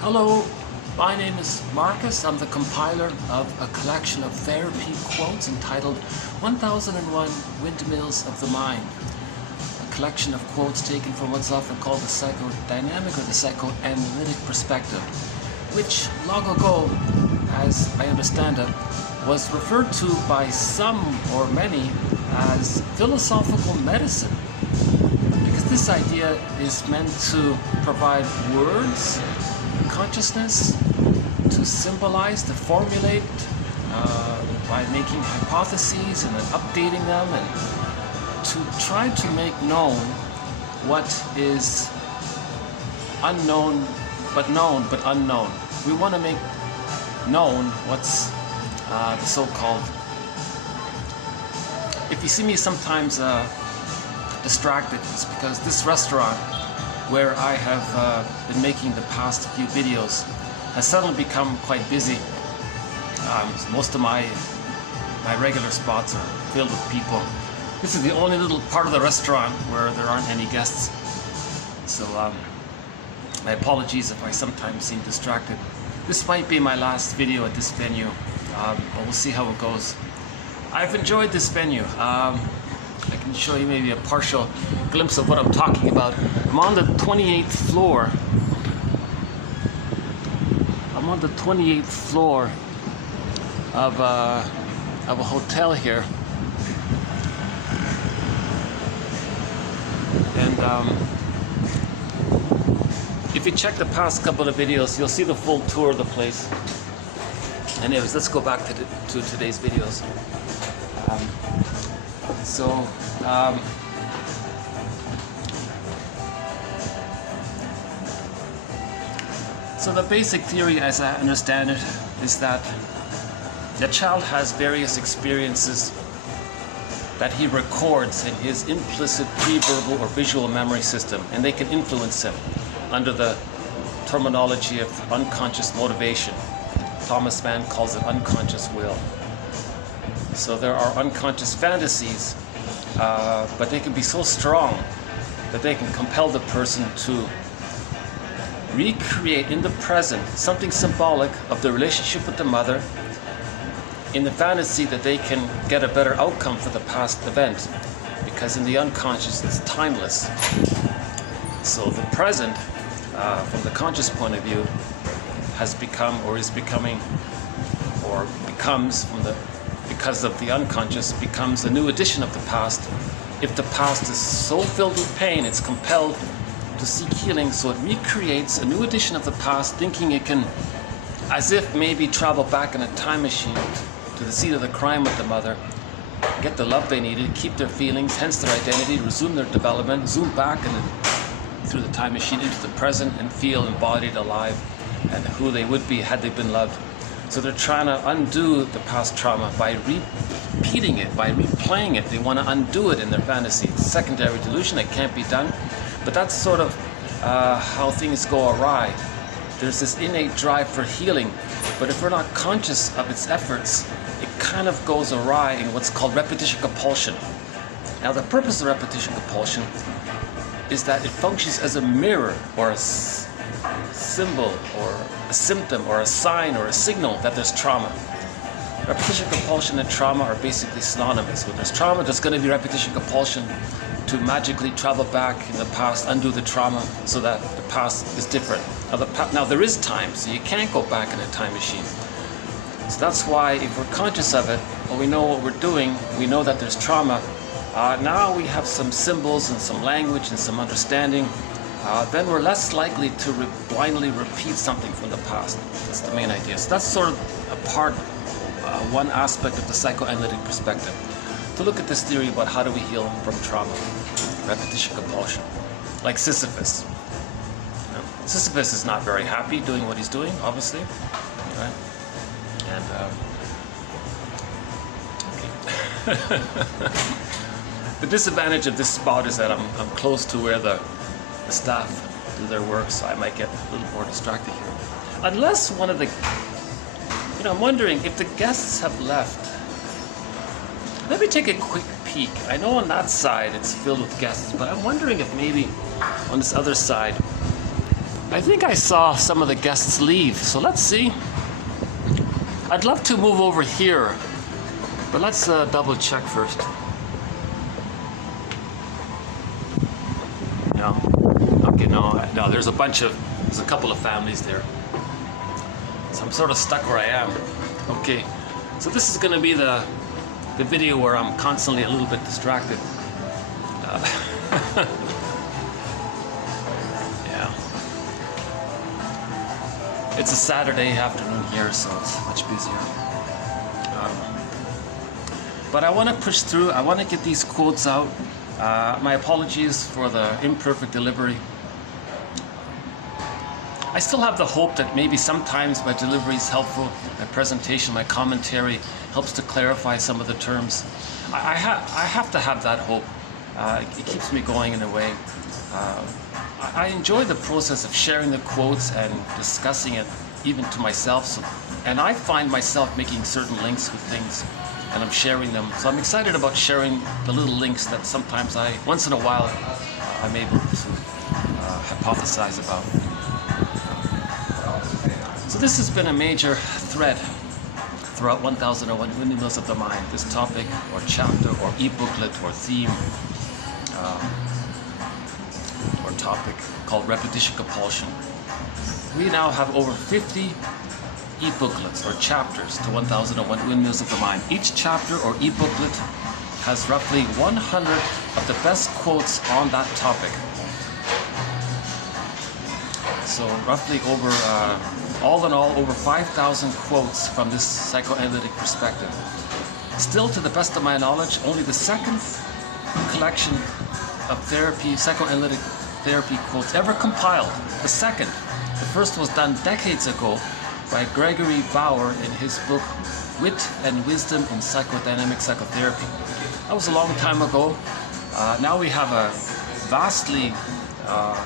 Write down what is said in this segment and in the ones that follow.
Hello, my name is Marcus. I'm the compiler of a collection of therapy quotes entitled 1001 Windmills of the Mind. A collection of quotes taken from what's often called the psychodynamic or the psychoanalytic perspective, which long ago, as I understand it, was referred to by some or many as philosophical medicine. Because this idea is meant to provide words, consciousness, to symbolize, to formulate by making hypotheses and then updating them, and to try to make known what is unknown but unknown. We want to make known what's the so-called. If you see me sometimes distracted, it's because this restaurant where I have been making the past few videos has suddenly become quite busy. Most of my regular spots are filled with people. This is the only little part of the restaurant where there aren't any guests. So my apologies if I sometimes seem distracted. This might be my last video at this venue, but we'll see how it goes. I've enjoyed this venue. I can show you maybe a partial glimpse of what I'm talking about. I'm on the 28th floor. I'm on the 28th floor of a hotel here. And if you check the past couple of videos, you'll see the full tour of the place. Anyways, let's go back to today's videos. So the basic theory, as I understand it, is that the child has various experiences that he records in his implicit pre-verbal or visual memory system, and they can influence him under the terminology of unconscious motivation. Thomas Mann calls it unconscious will. So there are unconscious fantasies, but they can be so strong that they can compel the person to recreate in the present something symbolic of the relationship with the mother in the fantasy that they can get a better outcome for the past event, because in the unconscious it's timeless. So the present, from the conscious point of view, has become or is becoming or becomes because of the unconscious, becomes a new edition of the past. If the past is so filled with pain, it's compelled to seek healing, so it recreates a new edition of the past, thinking it can, as if maybe travel back in a time machine to the seat of the crime with the mother, get the love they needed, keep their feelings, hence their identity, resume their development, zoom back through the time machine into the present and feel embodied, alive, and who they would be had they been loved. So they're trying to undo the past trauma by repeating it, by replaying it. They want to undo it in their fantasy. It's a secondary delusion that can't be done. But that's sort of how things go awry. There's this innate drive for healing, but if we're not conscious of its efforts, it kind of goes awry in what's called repetition compulsion. Now the purpose of repetition compulsion is that it functions as a mirror or a symbol or a symptom or a sign or a signal that there's trauma. Repetition compulsion and trauma are basically synonymous. When there's trauma, there's going to be repetition compulsion to magically travel back in the past, undo the trauma so that the past is different. Now there is time, so you can't go back in a time machine. So that's why if we're conscious of it, or we know what we're doing, we know that there's trauma, now we have some symbols and some language and some understanding, then we're less likely to blindly repeat something from the past. That's the main idea. So that's sort of a part, one aspect of the psychoanalytic perspective. To look at this theory about how do we heal from trauma, repetition compulsion, like Sisyphus. Sisyphus is not very happy doing what he's doing, obviously, right? And the disadvantage of this spot is that I'm close to where the staff do their work, so I might get a little more distracted here. Unless one of the, I'm wondering if the guests have left. Let me take a quick peek. I know on that side it's filled with guests, but I'm wondering if maybe on this other side I think I saw some of the guests leave, so let's see. I'd love to move over here, but let's double check first. No. Okay, no, there's a couple of families there. So I'm sort of stuck where I am. Okay, so this is going to be the video where I'm constantly a little bit distracted. Yeah. It's a Saturday afternoon here, so it's much busier. But I want to push through. I want to get these quotes out. My apologies for the imperfect delivery. I still have the hope that maybe sometimes my delivery is helpful, my presentation, my commentary helps to clarify some of the terms. I have to have that hope. It keeps me going in a way. I enjoy the process of sharing the quotes and discussing it even to myself. And I find myself making certain links with things and I'm sharing them. So I'm excited about sharing the little links that sometimes once in a while, I'm able to hypothesize about. So this has been a major thread throughout 1001 Windmills of the Mind, this topic or chapter or e-booklet or theme or topic called repetition compulsion. We now have over 50 e-booklets or chapters to 1001 Windmills of the Mind. Each chapter or e-booklet has roughly 100 of the best quotes on that topic. So roughly over all in all, over 5,000 quotes from this psychoanalytic perspective. Still, to the best of my knowledge, only the second collection of psychoanalytic therapy quotes ever compiled. The second. The first was done decades ago by Gregory Bauer in his book, Wit and Wisdom in Psychodynamic Psychotherapy. That was a long time ago. Now we have a vastly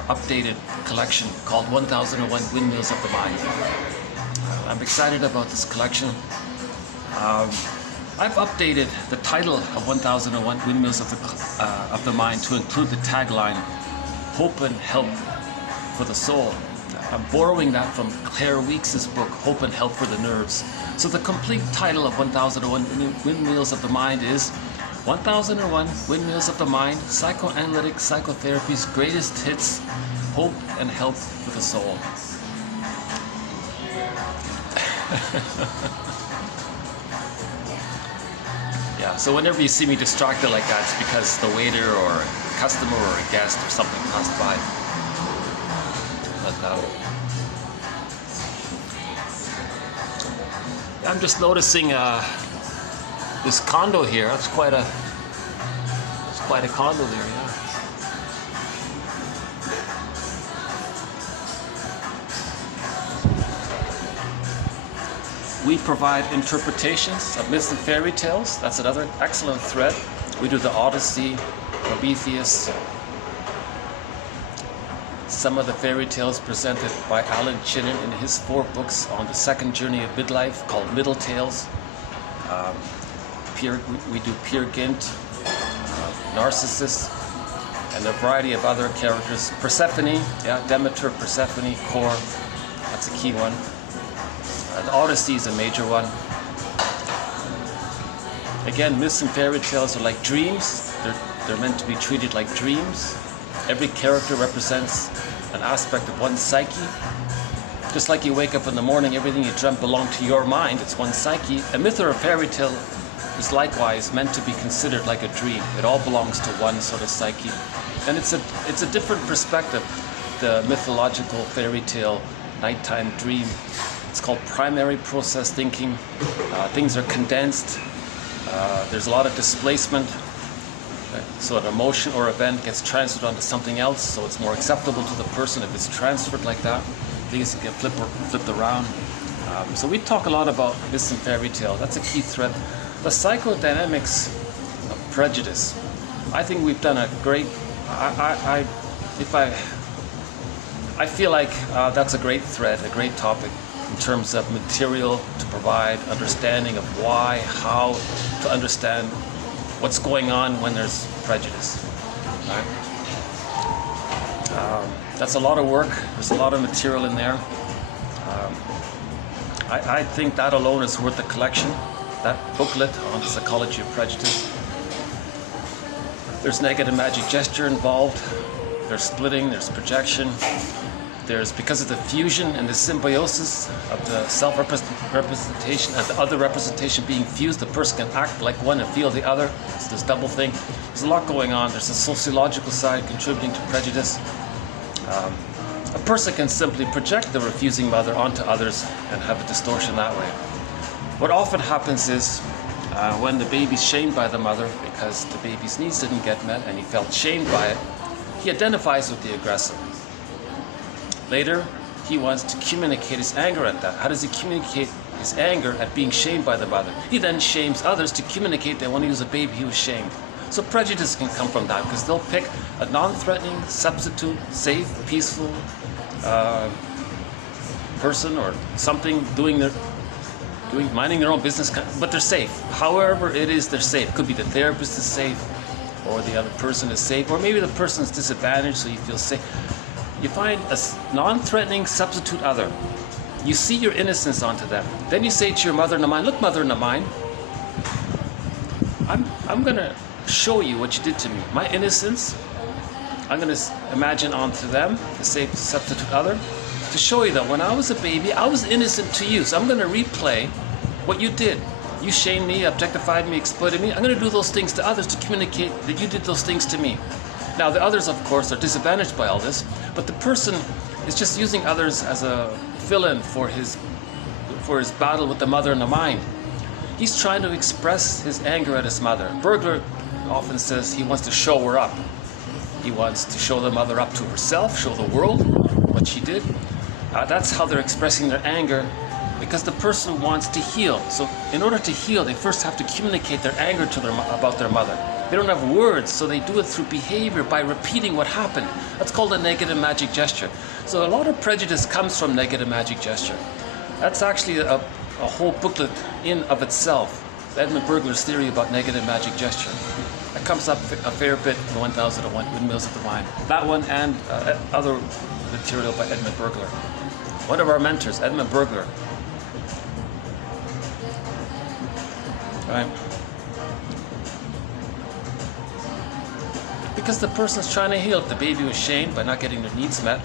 updated collection called 1001 Windmills of the Mind. I'm excited about this collection. I've updated the title of 1001 Windmills of the Mind to include the tagline, Hope and Help for the Soul. I'm borrowing that from Claire Weeks' book, Hope and Help for the Nerves. So the complete title of 1001 Windmills of the Mind is 1001 Windmills of the Mind, Psychoanalytic Psychotherapy's Greatest Hits, Hope and Help for the Soul. Yeah, so whenever you see me distracted like that, it's because the waiter or a customer or a guest or something passed by. But I'm just noticing this condo here. It's quite a condo there, yeah. We provide interpretations of myths and fairy tales. That's another excellent thread. We do the Odyssey, Prometheus, some of the fairy tales presented by Alan Chinen in his 4 books on the second journey of midlife called Middle Tales. We do Peer Gynt, Narcissus, and a variety of other characters. Persephone, yeah, Demeter, Persephone, Core, that's a key one. The Odyssey is a major one. Again, myths and fairy tales are like dreams. They're meant to be treated like dreams. Every character represents an aspect of one's psyche. Just like you wake up in the morning, everything you dreamt belonged to your mind. It's one psyche. A myth or a fairy tale is likewise meant to be considered like a dream. It all belongs to one sort of psyche. And it's a different perspective, the mythological fairy tale nighttime dream. It's called primary process thinking. Things are condensed. There's a lot of displacement. So an emotion or event gets transferred onto something else, so it's more acceptable to the person if it's transferred like that. Things get flipped around. So we talk a lot about myths and fairy tale. That's a key thread. The psychodynamics of prejudice. I think we've done a great. I feel like that's a great thread, a great topic in terms of material to provide, understanding of why, how to understand what's going on when there's prejudice. Right? That's a lot of work. There's a lot of material in there. I think that alone is worth the collection. That booklet on the psychology of prejudice. There's negative magic gesture involved. There's splitting, there's projection. There's, because of the fusion and the symbiosis of the self-representation and the other representation being fused, the person can act like one and feel the other. It's this double thing. There's a lot going on. There's a sociological side contributing to prejudice. A person can simply project the refusing mother onto others and have a distortion that way. What often happens is when the baby's shamed by the mother because the baby's needs didn't get met and he felt shamed by it, he identifies with the aggressor. Later, he wants to communicate his anger at that. How does he communicate his anger at being shamed by the mother? He then shames others to communicate that when he was a baby, he was shamed. So prejudice can come from that, because they'll pick a non-threatening, substitute, safe, peaceful person or something minding their own business, but they're safe. However it is, they're safe. Could be the therapist is safe, or the other person is safe, or maybe the person is disadvantaged, so you feel safe. You find a non-threatening substitute other. You see your innocence onto them. Then you say to your mother in the mind, look, mother in the mind, I'm going to show you what you did to me. My innocence, I'm going to imagine onto them, the safe substitute other, to show you that when I was a baby, I was innocent to you. So I'm going to replay what you did. You shamed me, objectified me, exploited me. I'm going to do those things to others to communicate that you did those things to me. Now, the others, of course, are disadvantaged by all this, but the person is just using others as a fill-in for his battle with the mother in the mind. He's trying to express his anger at his mother. Burglar often says he wants to show her up. He wants to show the mother up to herself, show the world what she did. That's how they're expressing their anger, because the person wants to heal. So in order to heal, they first have to communicate their anger to about their mother. They don't have words, so they do it through behavior by repeating what happened. That's called a negative magic gesture. So a lot of prejudice comes from negative magic gesture. That's actually a whole booklet in of itself, Edmund Burglar's theory about negative magic gesture. That comes up a fair bit in 1001 Windmills of the Mind. That one and other material by Edmund Burglar. One of our mentors, Edmund Burglar. Right. Because the person's trying to heal. The baby was shamed by not getting their needs met.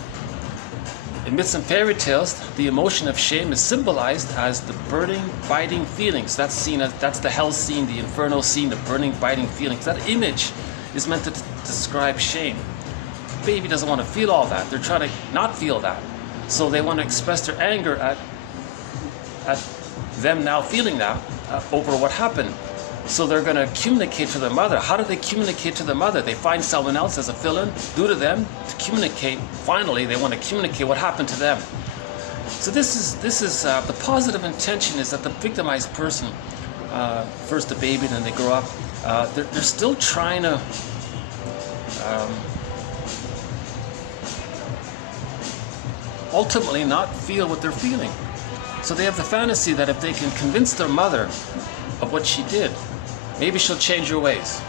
In myths and fairy tales, the emotion of shame is symbolized as the burning, biting feelings. That's the hell scene, the inferno scene, the burning, biting feelings. That image is meant to describe shame. The baby doesn't want to feel all that. They're trying to not feel that. So they want to express their anger at them now feeling that over what happened. So they're going to communicate to the mother. How do they communicate to the mother? They find someone else as a fill-in, do to them to communicate. Finally, they want to communicate what happened to them. So this is the positive intention is that the victimized person, first the baby, then they grow up, they're still trying to ultimately not feel what they're feeling. So they have the fantasy that if they can convince their mother of what she did, maybe she'll change her ways.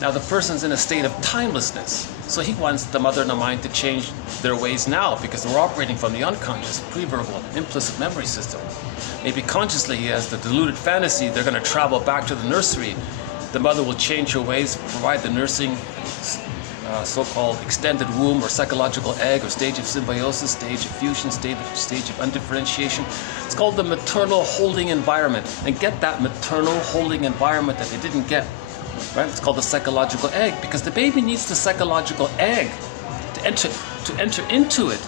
Now the person's in a state of timelessness, so he wants the mother and the mind to change their ways now, because they're operating from the unconscious, pre-verbal, implicit memory system. Maybe consciously he has the deluded fantasy they're going to travel back to the nursery. The mother will change her ways, provide the nursing so-called extended womb or psychological egg or stage of symbiosis, stage of fusion, stage of undifferentiation. It's called the maternal holding environment. And get that maternal holding environment that they didn't get. Right? It's called the psychological egg, because the baby needs the psychological egg to enter into it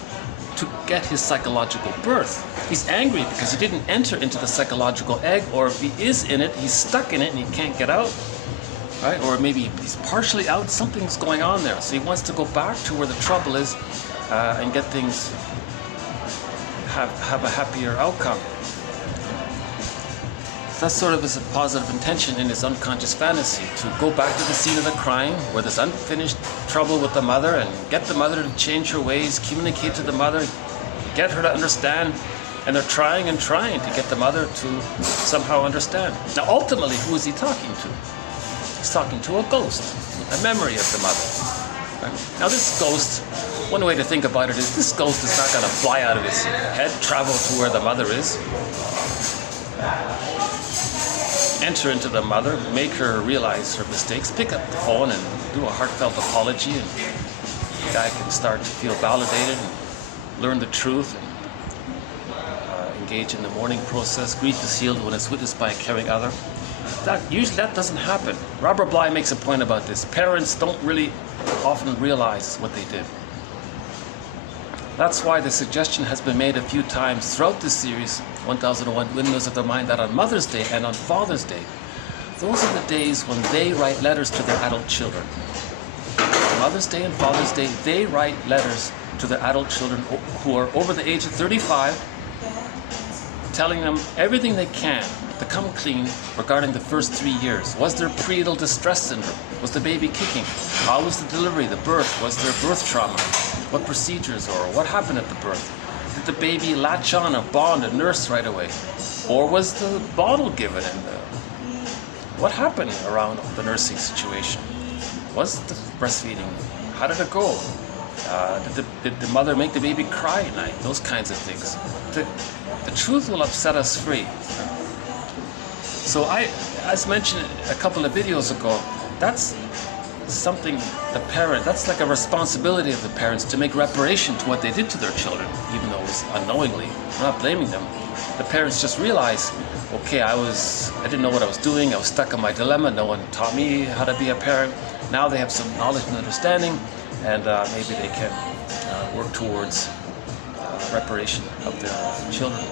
to get his psychological birth. He's angry because he didn't enter into the psychological egg, or if he is in it, he's stuck in it and he can't get out. Right? Or maybe he's partially out, something's going on there. So he wants to go back to where the trouble is and get things, have a happier outcome. So that's sort of his positive intention in his unconscious fantasy, to go back to the scene of the crime where there's unfinished trouble with the mother and get the mother to change her ways, communicate to the mother, get her to understand. And they're trying and trying to get the mother to somehow understand. Now ultimately, who is he talking to? He's talking to a ghost, a memory of the mother. Right? Now this ghost, one way to think about it is this ghost is not going to fly out of his head, travel to where the mother is, enter into the mother, make her realize her mistakes, pick up the phone and do a heartfelt apology, and the guy can start to feel validated and learn the truth and engage in the mourning process. Grief is healed when it's witnessed by a caring other. Usually that doesn't happen. Robert Bly makes a point about this. Parents don't really often realize what they did. That's why the suggestion has been made a few times throughout this series, 1001 Windows of the Mind, that on Mother's Day and on Father's Day, those are the days when they write letters to their adult children. On Mother's Day and Father's Day, they write letters to their adult children who are over the age of 35, telling them everything they can to come clean regarding the first 3 years. Was there prenatal distress syndrome? Was the baby kicking? How was the delivery, the birth? Was there birth trauma? What procedures or what happened at the birth? Did the baby latch on and bond and nurse right away? Or was the bottle given? And what happened around the nursing situation? Was the breastfeeding? How did it go? Did the mother make the baby cry at night? Those kinds of things. The truth will set us free. So as mentioned a couple of videos ago, that's something that's like a responsibility of the parents to make reparation to what they did to their children, even though it was unknowingly. We're not blaming them. The parents just realize, okay, I didn't know what I was doing, I was stuck in my dilemma, no one taught me how to be a parent. Now they have some knowledge and understanding, and maybe they can work towards reparation of their children.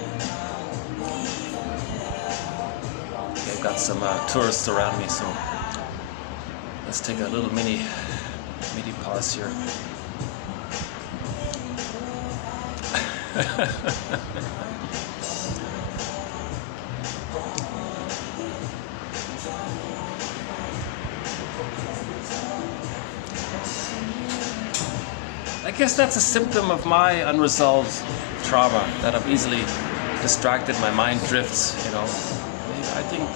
Okay, I've got some tourists around me, so let's take a little mini pause here. I guess that's a symptom of my unresolved trauma, that I'm easily distracted, my mind drifts, you know. I think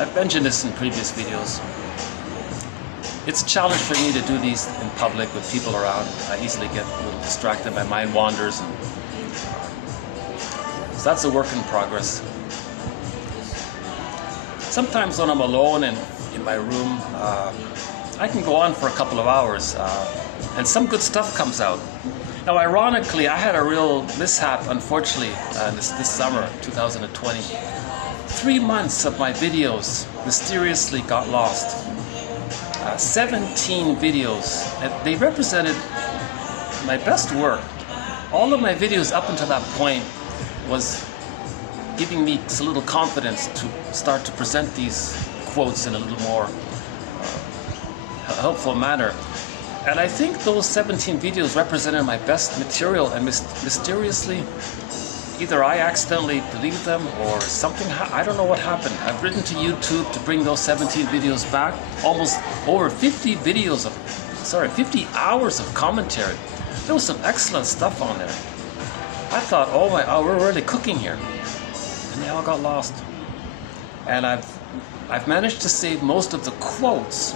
I've mentioned this in previous videos. It's a challenge for me to do these in public with people around. I easily get a little distracted, my mind wanders. So that's a work in progress. Sometimes when I'm alone and in my room, I can go on for a couple of hours and some good stuff comes out. Now ironically, I had a real mishap, unfortunately, this summer, 2020. 3 months of my videos mysteriously got lost. 17 videos, and they represented my best work. All of my videos up until that point was giving me a little confidence to start to present these quotes in a little more helpful manner. And I think those 17 videos represented my best material, and mysteriously, either I accidentally deleted them or something, I don't know what happened. I've written to YouTube to bring those 17 videos back. Almost over 50 hours of commentary. There was some excellent stuff on there. I thought, oh, we're really cooking here. And they all got lost. And I've managed to save most of the quotes.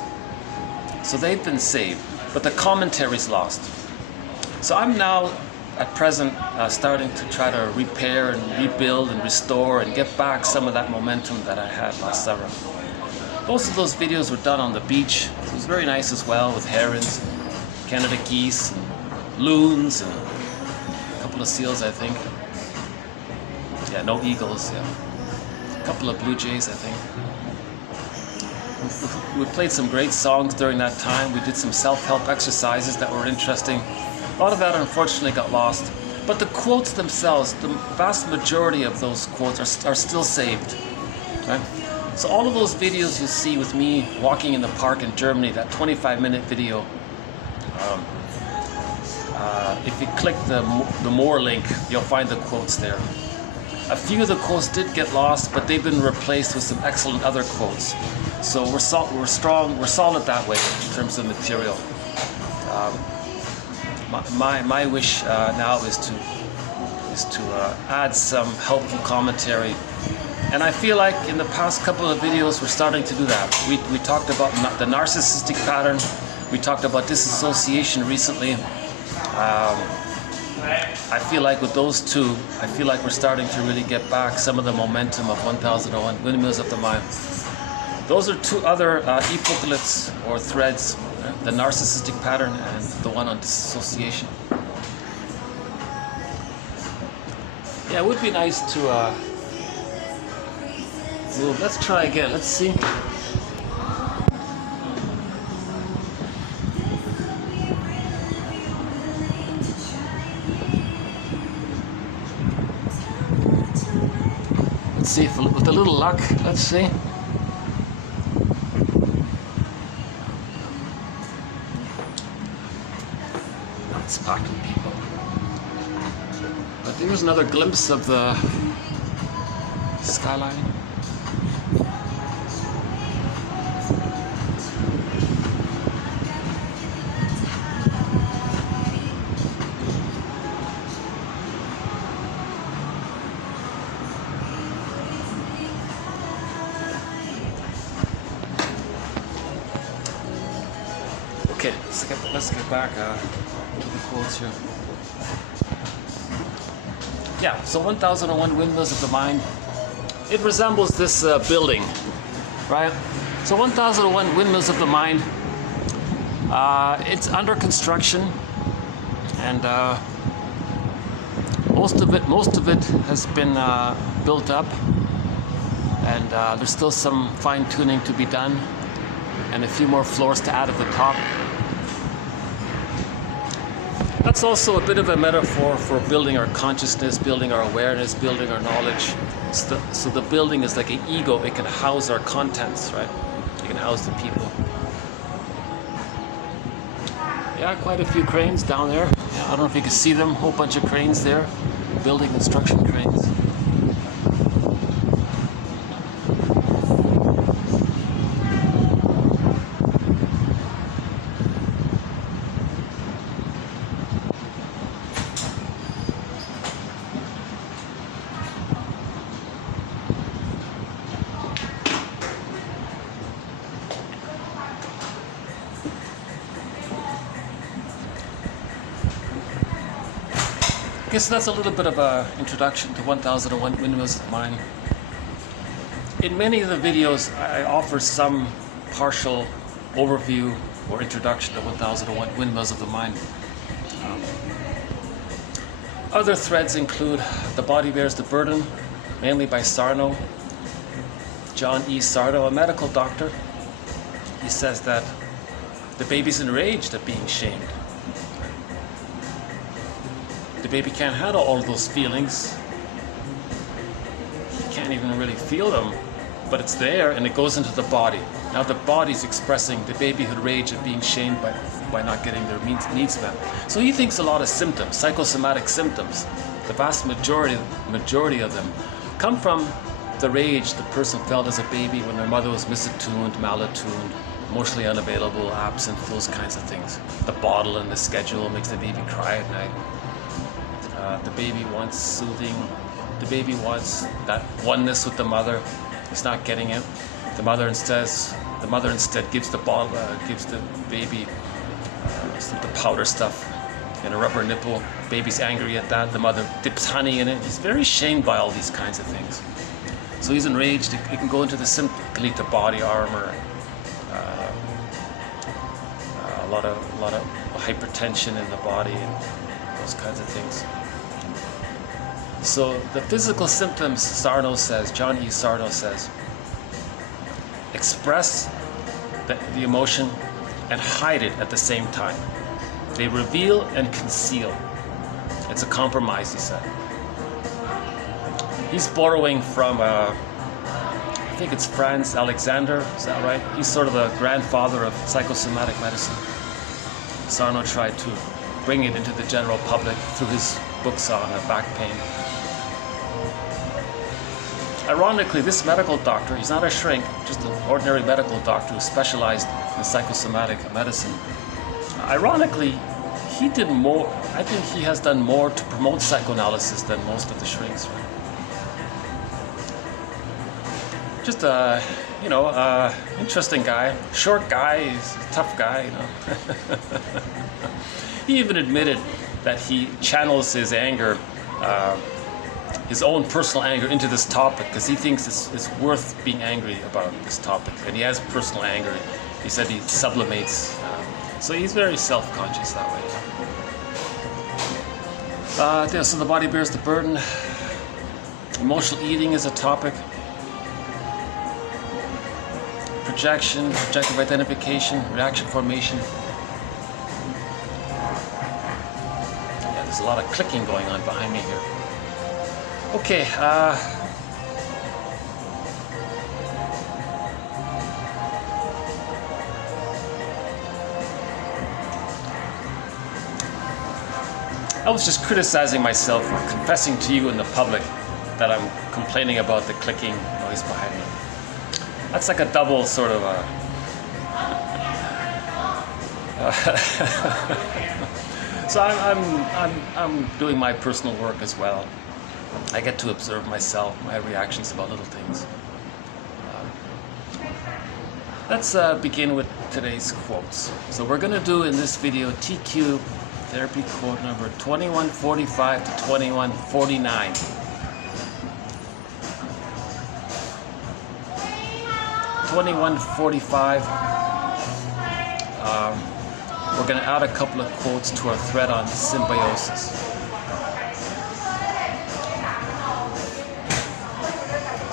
So they've been saved, but the commentary's lost. So I'm now, at present, starting to try to repair and rebuild and restore and get back some of that momentum that I had last summer. Most of those videos were done on the beach. It was very nice as well, with herons, Canada geese, and loons, and a couple of seals, I think. Yeah, no eagles, yeah. A couple of blue jays, I think. We played some great songs during that time. We did some self-help exercises that were interesting. A lot of that unfortunately got lost. But the quotes themselves, the vast majority of those quotes are still saved. Right? So all of those videos you see with me walking in the park in Germany, that 25-minute video, if you click the more link, you'll find the quotes there. A few of the quotes did get lost, but they've been replaced with some excellent other quotes. So we're strong, we're solid that way in terms of material. My wish now is to add some helpful commentary, and I feel like in the past couple of videos we're starting to do that. We talked about the narcissistic pattern. We talked about disassociation recently. I feel like with those two, I feel like we're starting to really get back some of the momentum of 1001 Windmills of the Mind. Those are two other epochlets or threads, the narcissistic pattern and the one on disassociation. Yeah, it would be nice to move. Let's try again. Let's see. Let's see if with a little luck. Let's see. It's packed with people. But there's another glimpse of the skyline. Okay, let's get back to the quotes here. Yeah, so 1001 Windmills of the Mind. It resembles this building, right? So 1001 Windmills of the Mind. It's under construction, and most of it has been built up, and there's still some fine tuning to be done, and a few more floors to add at the top. That's also a bit of a metaphor for building our consciousness, building our awareness, building our knowledge. So the building is like an ego. It can house our contents, right? It can house the people. Yeah, quite a few cranes down there. Yeah, I don't know if you can see them. A whole bunch of cranes there. Building construction cranes. Okay, so that's a little bit of an introduction to 1001 Windmills of the Mind. In many of the videos, I offer some partial overview or introduction to 1001 Windmills of the Mind. Other threads include The Body Bears the Burden, mainly by Sarno, John E. Sarno, a medical doctor. He says that the baby's enraged at being shamed. The baby can't handle all of those feelings. He can't even really feel them, but it's there and it goes into the body. Now the body's expressing the babyhood rage of being shamed by not getting their needs met. So he thinks a lot of symptoms, psychosomatic symptoms, the vast majority of them come from the rage the person felt as a baby when their mother was misattuned, malattuned, emotionally unavailable, absent, those kinds of things. The bottle and the schedule makes the baby cry at night. The baby wants soothing. The baby wants that oneness with the mother. He's not getting it. The mother instead gives the bottle, gives the baby the powder stuff in a rubber nipple. Baby's angry at that. The mother dips honey in it. He's very shamed by all these kinds of things. So he's enraged. It can go into the symptom. It can lead to body armor, a lot of hypertension in the body, and those kinds of things. So the physical symptoms, John E. Sarno says, express the emotion and hide it at the same time. They reveal and conceal. It's a compromise, he said. He's borrowing from, I think it's Franz Alexander, is that right? He's sort of the grandfather of psychosomatic medicine. Sarno tried to bring it into the general public through his books on back pain. Ironically, this medical doctor, he's not a shrink, just an ordinary medical doctor who specialized in psychosomatic medicine. Ironically, he did more, I think he has done more to promote psychoanalysis than most of the shrinks. Just you know, interesting guy, short guy, he's a tough guy, you know. He even admitted that he channels his anger, his own personal anger into this topic because he thinks it's worth being angry about this topic, and he has personal anger. He said he sublimates, so he's very self-conscious that way. So the body bears the burden. Emotional eating is a topic. Projection, projective identification, reaction formation. Yeah, there's a lot of clicking going on behind me here. Okay, I was just criticizing myself for confessing to you in the public that I'm complaining about the clicking noise behind me. That's like a double sort of So I'm doing my personal work as well. I get to observe myself, my reactions about little things. Let's begin with today's quotes. So we're going to do in this video TQ therapy quote number 2145 to 2149. We're going to add a couple of quotes to our thread on symbiosis.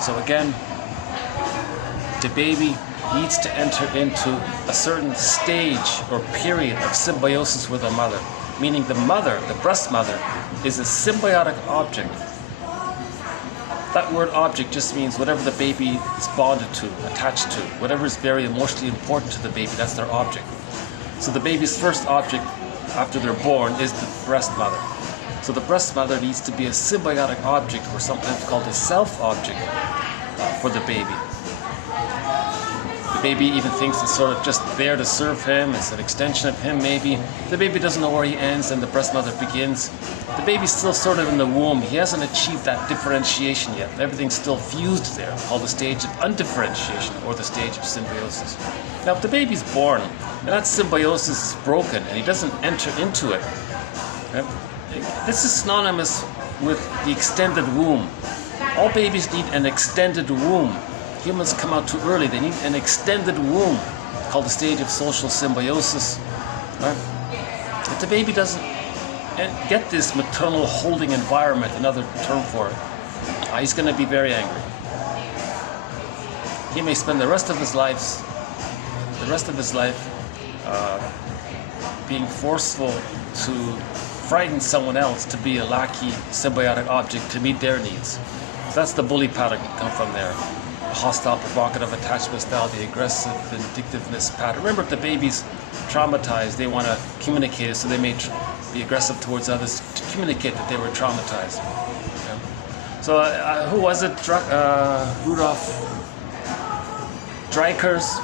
So again, the baby needs to enter into a certain stage or period of symbiosis with the mother, meaning the mother, the breast mother, is a symbiotic object. That word object just means whatever the baby is bonded to, attached to, whatever is very emotionally important to the baby, that's their object. So the baby's first object after they're born is the breast mother. So the breast mother needs to be a symbiotic object, or sometimes called a self-object for the baby. The baby even thinks it's sort of just there to serve him, it's an extension of him maybe. The baby doesn't know where he ends and the breast mother begins. The baby's still sort of in the womb. He hasn't achieved that differentiation yet. Everything's still fused there, called the stage of undifferentiation or the stage of symbiosis. Now if the baby's born and that symbiosis is broken and he doesn't enter into it, right? This is synonymous with the extended womb. All babies need an extended womb. Humans come out too early. They need an extended womb called the stage of social symbiosis. Right? If the baby doesn't get this maternal holding environment, another term for it, he's going to be very angry. He may spend the rest of his life being forceful to frighten someone else to be a lackey symbiotic object to meet their needs. So that's the bully pattern can come from there. The hostile, provocative attachment style, the aggressive vindictiveness pattern. Remember, if the baby's traumatized, they want to communicate it, so they may be aggressive towards others to communicate that they were traumatized. Okay. So who was it? Rudolf Dreikers.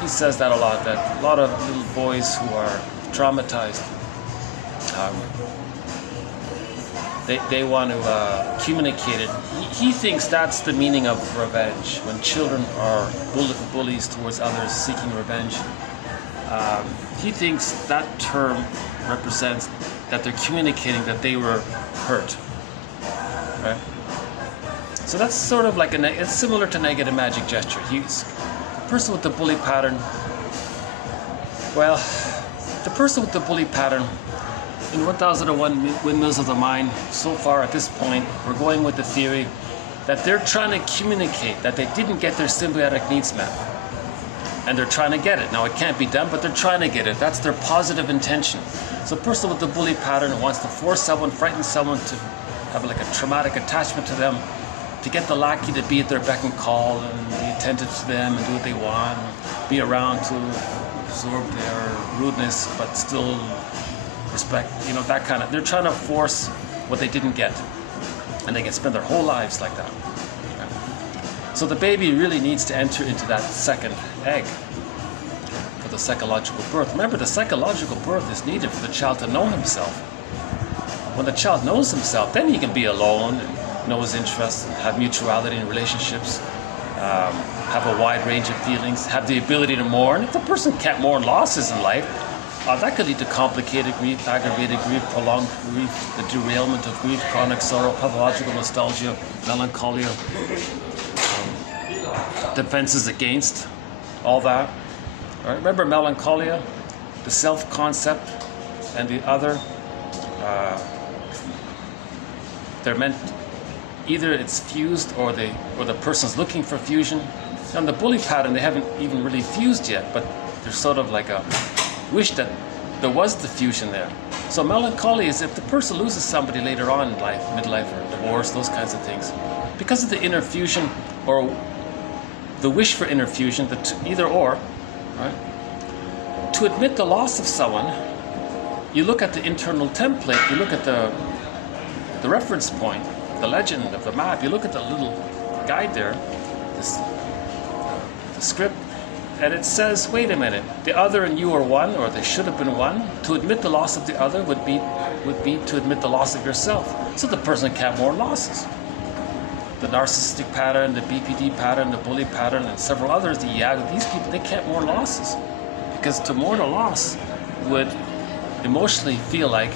He says that a lot, that a lot of little boys who are traumatized, they want to communicate it. He thinks that's the meaning of revenge. When children are bullies towards others seeking revenge, he thinks that term represents that they're communicating that they were hurt. Right? So that's sort of like it's similar to negative magic gesture. He's the person with the bully pattern. Well, the person with the bully pattern in 1001 Windmills of the Mind, so far at this point, we're going with the theory that they're trying to communicate that they didn't get their symbiotic needs met. And they're trying to get it. Now, it can't be done, but they're trying to get it. That's their positive intention. So a person with the bully pattern wants to force someone, frighten someone to have like a traumatic attachment to them, to get the lackey to be at their beck and call and be attentive to them and do what they want, be around to absorb their rudeness, but still respect, that kind of, they're trying to force what they didn't get. And they can spend their whole lives like that. Okay. So the baby really needs to enter into that second egg for the psychological birth. Remember, the psychological birth is needed for the child to know himself. When the child knows himself, then he can be alone and know his interests and have mutuality in relationships have a wide range of feelings, have the ability to mourn. If the person can't mourn losses in life, that could lead to complicated grief, aggravated grief, prolonged grief, the derailment of grief, chronic sorrow, pathological nostalgia, melancholia, defenses against all that. All right, remember melancholia, the self-concept, and the other. They're meant either it's fused or the person's looking for fusion. On the bully pattern, they haven't even really fused yet, but there's sort of like a wish that there was the fusion there. So melancholy is if the person loses somebody later on in life, midlife or divorce, those kinds of things. Because of the inner fusion or the wish for inner fusion, either or, right? To admit the loss of someone, you look at the internal template, you look at the reference point, the legend of the map, you look at the little guide there, the script, and it says, wait a minute, the other and you are one, or they should have been one. To admit the loss of the other would be to admit the loss of yourself. So the person can't mourn losses. The narcissistic pattern, the BPD pattern, the bully pattern, and several others, these people, they can't mourn losses. Because to mourn a loss would emotionally feel like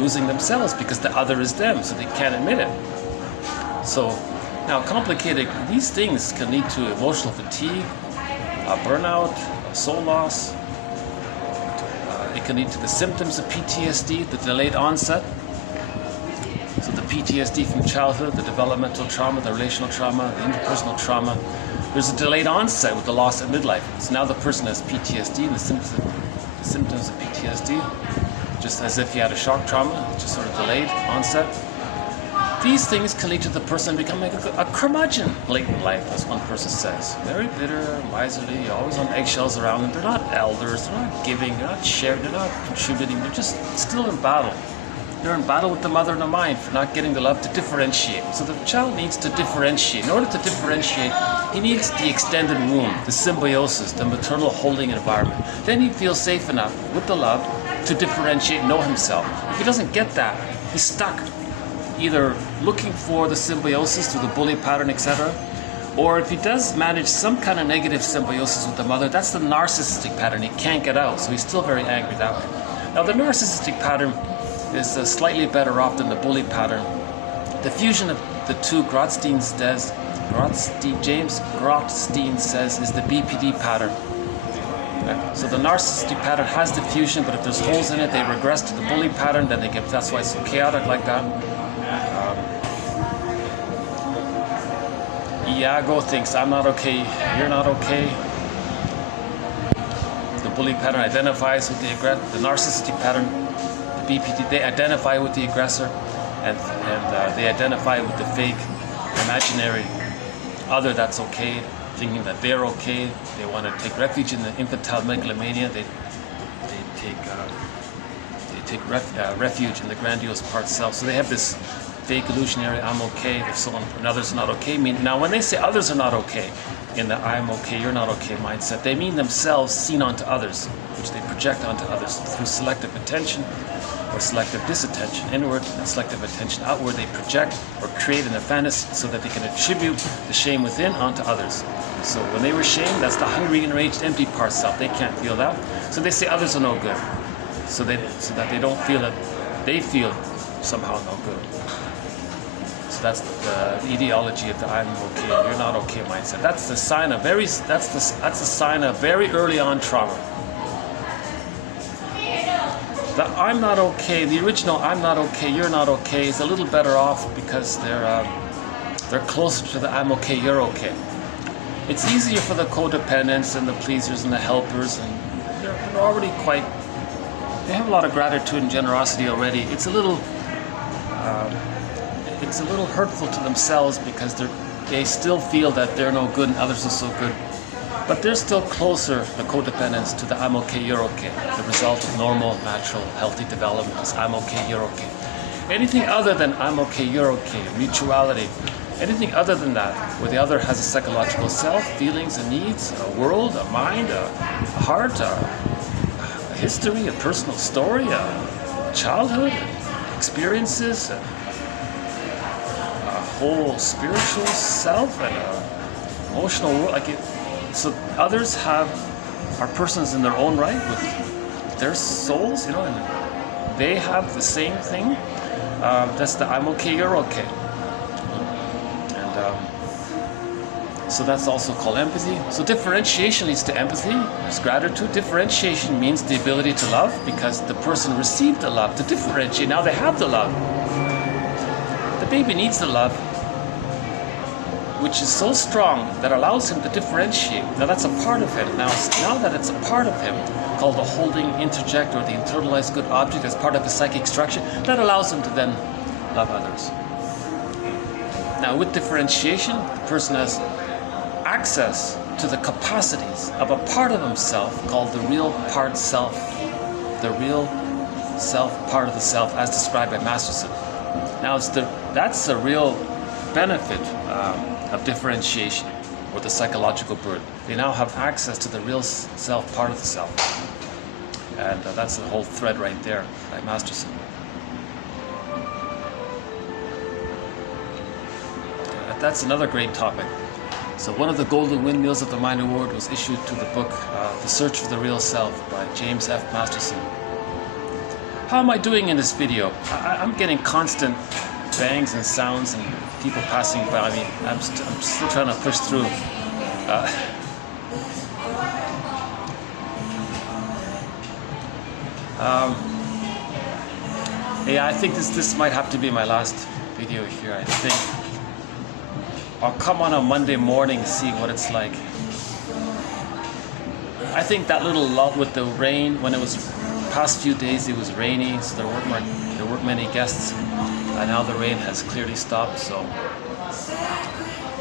losing themselves because the other is them, so they can't admit it. So now complicated, these things can lead to emotional fatigue, burnout, soul loss. It can lead to the symptoms of PTSD, the delayed onset. So the PTSD from childhood, the developmental trauma, the relational trauma, the interpersonal trauma. There's a delayed onset with the loss at midlife. So now the person has PTSD and the symptoms of PTSD, just as if you had a shock trauma, just sort of delayed onset. These things can lead to the person becoming a curmudgeon late in life, as one person says. Very bitter, miserly, always on eggshells around them. They're not elders, they're not giving, they're not sharing, they're not contributing, they're just still in battle. They're in battle with the mother and the mind for not getting the love to differentiate. So the child needs to differentiate. In order to differentiate, he needs the extended womb, the symbiosis, the maternal holding environment. Then he feels safe enough with the love to differentiate and know himself. If he doesn't get that, he's stuck, either looking for the symbiosis through the bully pattern, etc., or if he does manage some kind of negative symbiosis with the mother, that's the narcissistic pattern. He can't get out, so he's still very angry that way. Now the narcissistic pattern is slightly better off than the bully pattern. The fusion of the two, James Grotstein says, is the BPD pattern. Okay? So the narcissistic pattern has the fusion, but if there's holes in it, they regress to the bully pattern, then that's why it's so chaotic like that. Iago thinks, I'm not okay, you're not okay. The bully pattern identifies with the narcissistic pattern, the BPD, they identify with the aggressor, and they identify with the fake, imaginary other that's okay, thinking that they're okay. They want to take refuge in the infantile megalomania. They take refuge in the grandiose part self. So they have this fake illusionary I'm okay, if someone and others are not okay. Now when they say others are not okay, in the I'm okay, you're not okay mindset, they mean themselves seen onto others, which they project onto others through selective attention or selective disattention. Inward and selective attention outward, they project or create in their fantasy so that they can attribute the shame within onto others. So when they were shamed, that's the hungry, enraged, empty part self. They can't feel that. So they say others are no good. So that they don't feel it, they feel somehow no good. So that's the ideology of the I'm okay, you're not okay mindset. That's the sign of that's the sign of very early on trauma. The I'm not okay, the original I'm not okay, you're not okay is a little better off because they're closer to the I'm okay, you're okay. It's easier for the codependents and the pleasers and the helpers, and they're already they have a lot of gratitude and generosity already. It's a little hurtful to themselves because they still feel that they're no good and others are so good. But they're still closer, the codependents, to the I'm okay, you're okay. The result of normal, natural, healthy development is I'm okay, you're okay. Anything other than I'm okay, you're okay, mutuality, anything other than that, where the other has a psychological self, feelings and needs, a world, a mind, a heart, a history, a personal story, a childhood, experiences, a whole spiritual self, and emotional world, like it, so others are persons in their own right with their souls, you know, and they have the same thing. That's the I'm okay, you're okay. And so that's also called empathy. So differentiation leads to empathy. There's gratitude. Differentiation means the ability to love, because the person received the love. To differentiate, now they have the love. The baby needs the love, which is so strong that allows him to differentiate. Now that's a part of him. Now that it's a part of him, called the holding interject, or the internalized good object, as part of his psychic structure, that allows him to then love others. Now with differentiation, the person has access to the capacities of a part of himself called the real part self. The real self, part of the self, as described by Masterson. Now that's the real benefit of differentiation, or the psychological birth. They now have access to the real self, part of the self. And that's the whole thread right there by Masterson. That's another great topic. So one of the Golden Windmills of the Mind Award was issued to the book The Search for the Real Self by James F. Masterson. How am I doing in this video? I'm getting constant bangs and sounds and people passing by me. I'm still trying to push through. Yeah, I think this might have to be my last video here, I think. I'll come on a Monday morning and see what it's like. I think that little lull with the rain, when it was past few days it was rainy, so there weren't many guests, and now the rain has clearly stopped, so I'm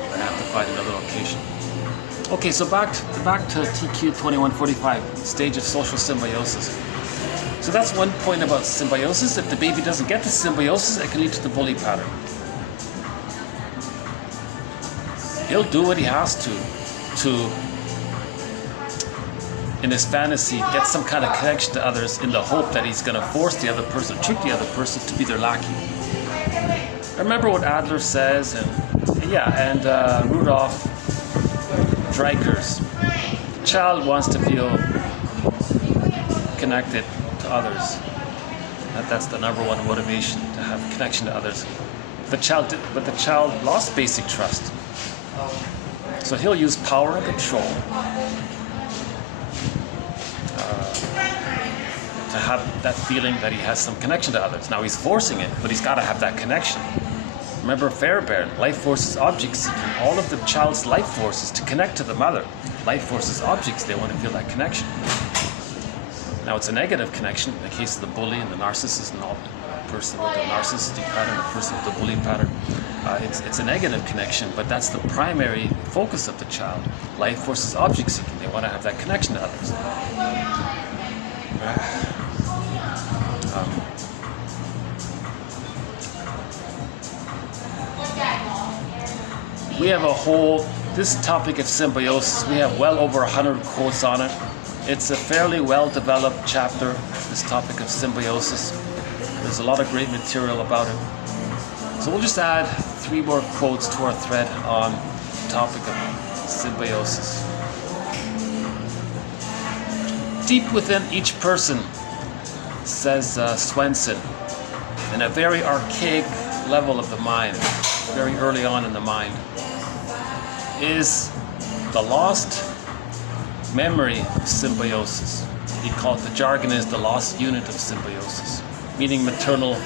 gonna have to find another location. Okay, so back to TQ 2145, stage of social symbiosis. So that's one point about symbiosis. If the baby doesn't get the symbiosis, it can lead to the bully pattern. He'll do what he has to, in his fantasy, get some kind of connection to others in the hope that he's going to force the other person, trick the other person to be their lackey. Remember what Adler says, and Rudolf Dreikurs. The child wants to feel connected to others. That's the number one motivation, to have connection to others. But the child lost basic trust. So he'll use power and control to have that feeling that he has some connection to others. Now he's forcing it, but he's got to have that connection. Remember Fairbairn, life force is object seeking. All of the child's life force is to connect to the mother. Life force is objects, they want to feel that connection. Now it's a negative connection in the case of the bully and the narcissist, and all the person with the narcissistic pattern, the person with the bully pattern. It's a negative connection, but that's the primary focus of the child. Life force is object seeking. They want to have that connection to others. We have this topic of symbiosis, we have well over 100 quotes on it. It's a fairly well-developed chapter, this topic of symbiosis. There's a lot of great material about it. So we'll just add 3 more quotes to our thread on the topic of symbiosis. Deep within each person, says Swenson, in a very archaic level of the mind, very early on in the mind, is the lost memory of symbiosis. He called it, the jargon is the lost unit of symbiosis, meaning maternal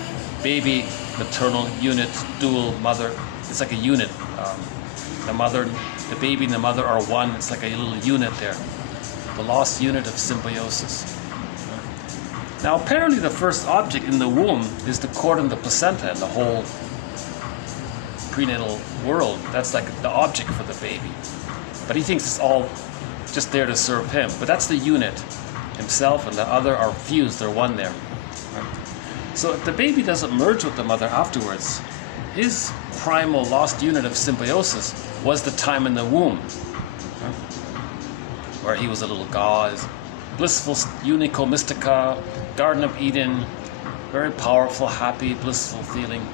baby, maternal unit, dual mother. It's like a unit. The baby and the mother are one. It's like a little unit there. The lost unit of symbiosis. Now apparently the first object in the womb is the cord and the placenta and the whole prenatal world. That's like the object for the baby. But he thinks it's all just there to serve him. But that's the unit. Himself and the other are fused, they're one there. So if the baby doesn't merge with the mother afterwards, his primal lost unit of symbiosis was the time in the womb, where he was a little god, blissful unico mystica, Garden of Eden, very powerful, happy, blissful feeling.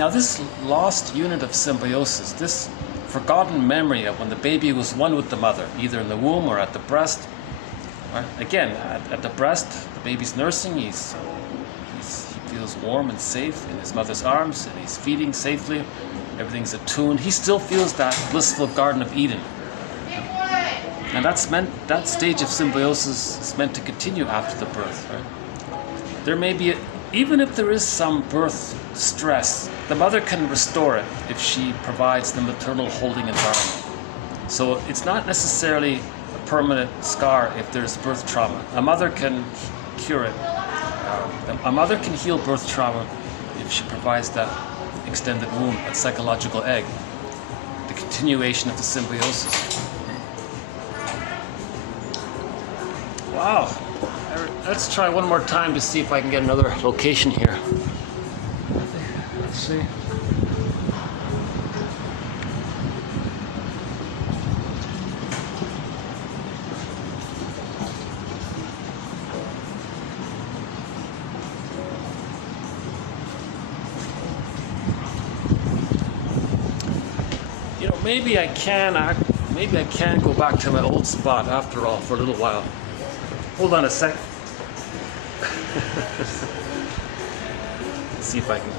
Now this lost unit of symbiosis, this forgotten memory of when the baby was one with the mother, either in the womb or at the breast. Right? Again, at the breast, the baby's nursing, he feels warm and safe in his mother's arms, and he's feeding safely, everything's attuned. He still feels that blissful Garden of Eden. And that stage of symbiosis is meant to continue after the birth. Right? There may be, even if there is some birth stress, the mother can restore it if she provides the maternal holding environment. So it's not necessarily a permanent scar if there's birth trauma. A mother can cure it. A mother can heal birth trauma if she provides that extended womb, that psychological egg, the continuation of the symbiosis. Wow. Let's try one more time to see if I can get another location here. Let's see. You know, maybe I can go back to my old spot after all for a little while. Hold on a sec. Let's see if I can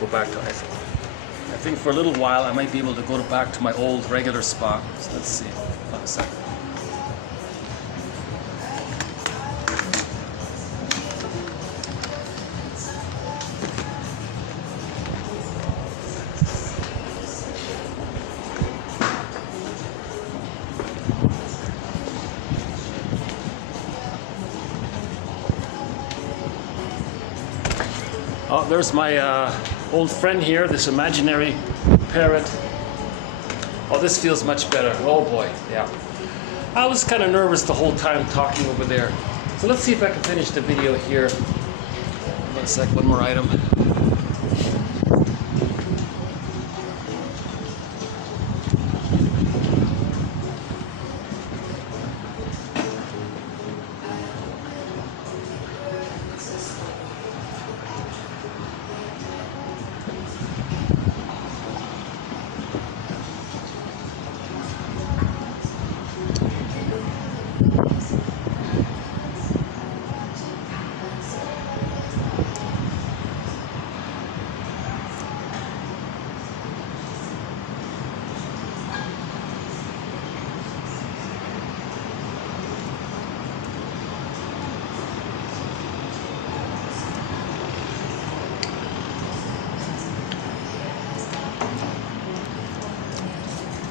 go back to it. I think for a little while I might be able to go back to my old regular spot. So let's see. Hold on a sec. Oh, there's my old friend here, this imaginary parrot. Oh, this feels much better. Oh boy, yeah. I was kind of nervous the whole time talking over there. So let's see if I can finish the video here. One sec, one more item.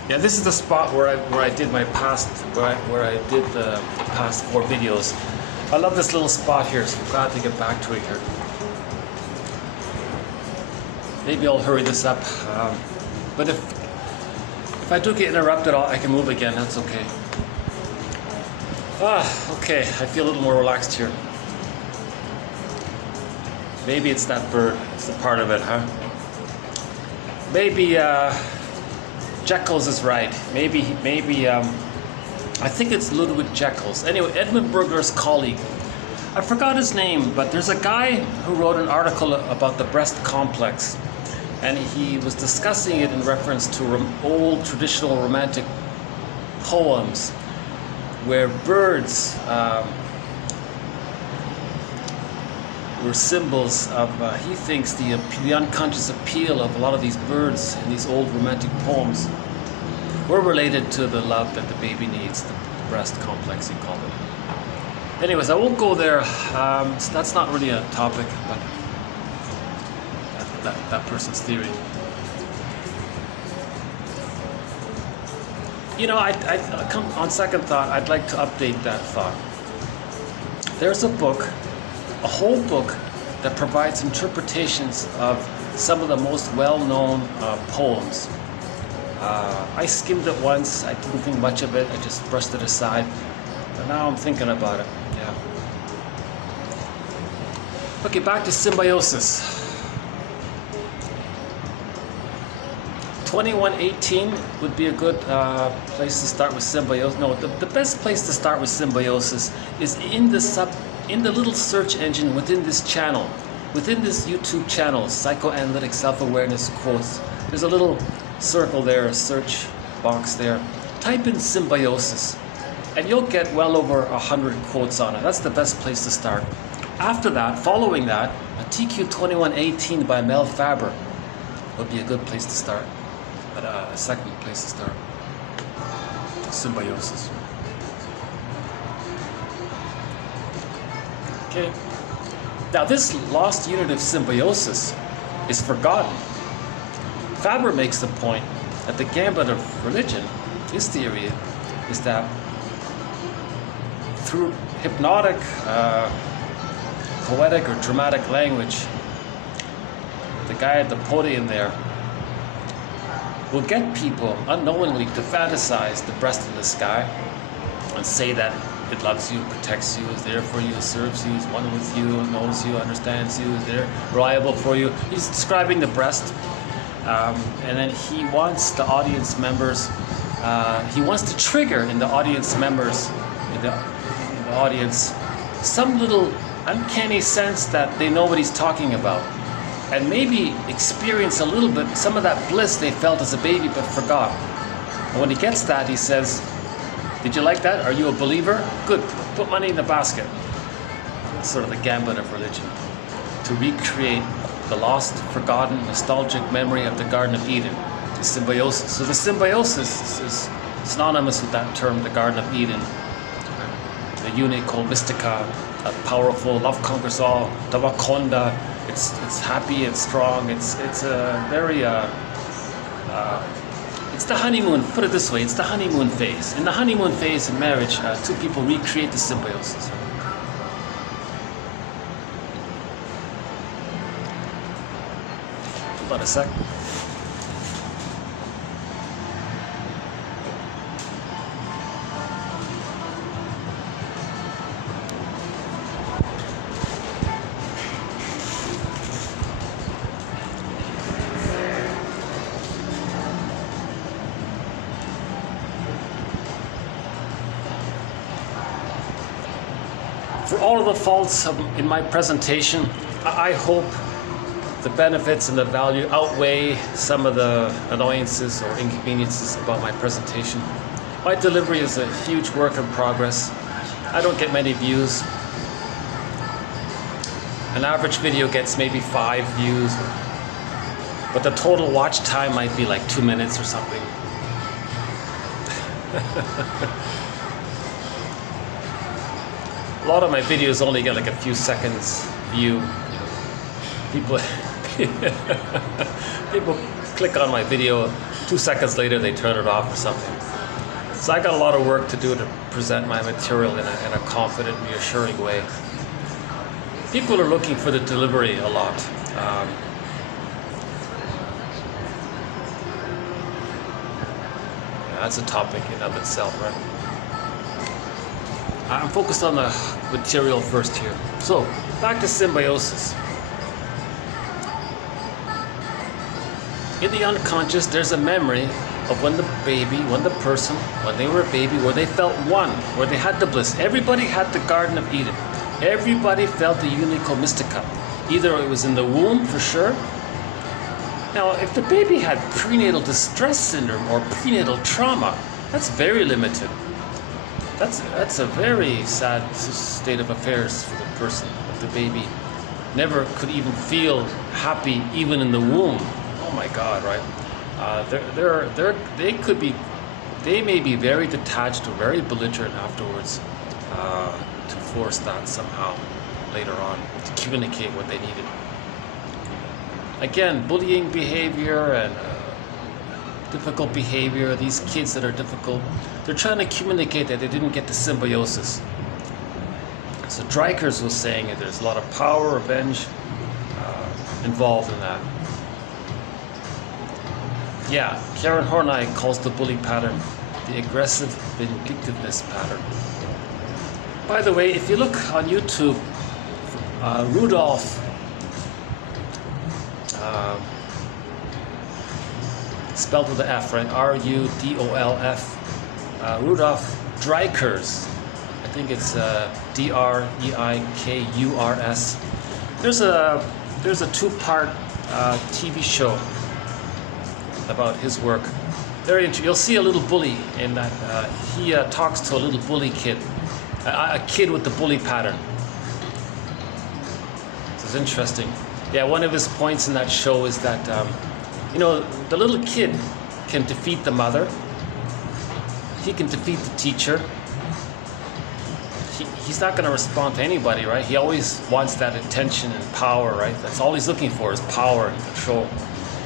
Yeah, this is the spot where I did my past where I did the past 4 videos. I love this little spot here, so I'm glad to get back to it here. Maybe I'll hurry this up, but if I do get interrupted, I can move again. That's okay. Okay, I feel a little more relaxed here. Maybe it's that bird. It's a part of it, huh? Maybe Jacobson is right. Maybe I think it's Ludwig Jacobson. Anyway, Edmund Berger's colleague. I forgot his name, but there's a guy who wrote an article about the breast complex, and he was discussing it in reference to old traditional romantic poems where birds were symbols of, he thinks, the unconscious appeal of a lot of these birds in these old romantic poems were related to the love that the baby needs, the breast complex, he called it. Anyways, I won't go there. So that's not really a topic, but that person's theory. You know, I come on second thought, I'd like to update that thought. There's a book, a whole book that provides interpretations of some of the most well-known poems. I skimmed it once, I didn't think much of it, I just brushed it aside, but now I'm thinking about it, yeah. Okay, back to symbiosis. 2118 would be a good place to start with symbiosis. No, the best place to start with symbiosis is in the little search engine within this channel, within this YouTube channel, Psychoanalytic Self-Awareness Quotes, there's a little circle there, a search box there. Type in symbiosis, and you'll get well over 100 quotes on it. That's the best place to start. After that, following that, a TQ 2118 by Mel Faber would be a good place to start. But a second place to start. Symbiosis. Okay. Now this lost unit of symbiosis is forgotten. Faber makes the point that the gambit of religion, his theory, is that through hypnotic, poetic or dramatic language, the guy at the podium there will get people unknowingly to fantasize the breast in the sky and say that it loves you, protects you, is there for you, serves you, is one with you, knows you, understands you, is there, reliable for you. He's describing the breast, and then he wants the audience members, he wants to trigger in the audience members, in the audience, some little uncanny sense that they know what he's talking about, and maybe experience a little bit, some of that bliss they felt as a baby but forgot. And when he gets that, he says, "Did you like that? Are you a believer? Good, put money in the basket." That's sort of the gambit of religion. To recreate the lost, forgotten, nostalgic memory of the Garden of Eden, the symbiosis. So the symbiosis is synonymous with that term, the Garden of Eden. The unit called Mystica, a powerful, love conquers all, the Wakonda. It's happy, it's strong, it's a very it's the honeymoon, put it this way, it's the honeymoon phase. In the honeymoon phase in marriage, two people recreate the symbiosis. Hold on a sec. For all of the faults in my presentation, I hope the benefits and the value outweigh some of the annoyances or inconveniences about my presentation. My delivery is a huge work in progress. I don't get many views. An average video gets maybe 5 views, but the total watch time might be like 2 minutes or something. A lot of my videos only get like a few seconds view. People click on my video, 2 seconds later they turn it off or something. So I got a lot of work to do to present my material in a confident, reassuring way. People are looking for the delivery a lot. Yeah, that's a topic in of itself, right? I'm focused on the material first here. So, back to symbiosis. In the unconscious, there's a memory of when the person, when they were a baby, where they felt one, where they had the bliss. Everybody had the Garden of Eden. Everybody felt the unico mystica. Either it was in the womb, for sure. Now, if the baby had prenatal distress syndrome or prenatal trauma, that's very limited. That's a very sad state of affairs for the person. If the baby never could even feel happy, even in the womb. Oh my God, right? They may be very detached or very belligerent afterwards to force that somehow later on to communicate what they needed. Again, bullying behavior and difficult behavior, these kids that are difficult, they're trying to communicate that they didn't get the symbiosis. So Dreikers was saying that there's a lot of power, revenge involved in that. Yeah, Karen Horney calls the bully pattern the aggressive vindictiveness pattern. By the way, if you look on YouTube, Rudolf, spelled with the F, right? R-U-D-O-L-F. Rudolf Dreikers. I think it's D-R-E-I-K-U-R-S. There's a there's a two-part TV show about his work. Very interesting. You'll see a little bully in that. He talks to a little bully kid, a kid with the bully pattern. This is interesting. Yeah, one of his points in that show is that, the little kid can defeat the mother. He can defeat the teacher. He's not going to respond to anybody, right? He always wants that attention and power, right? That's all he's looking for is power and control.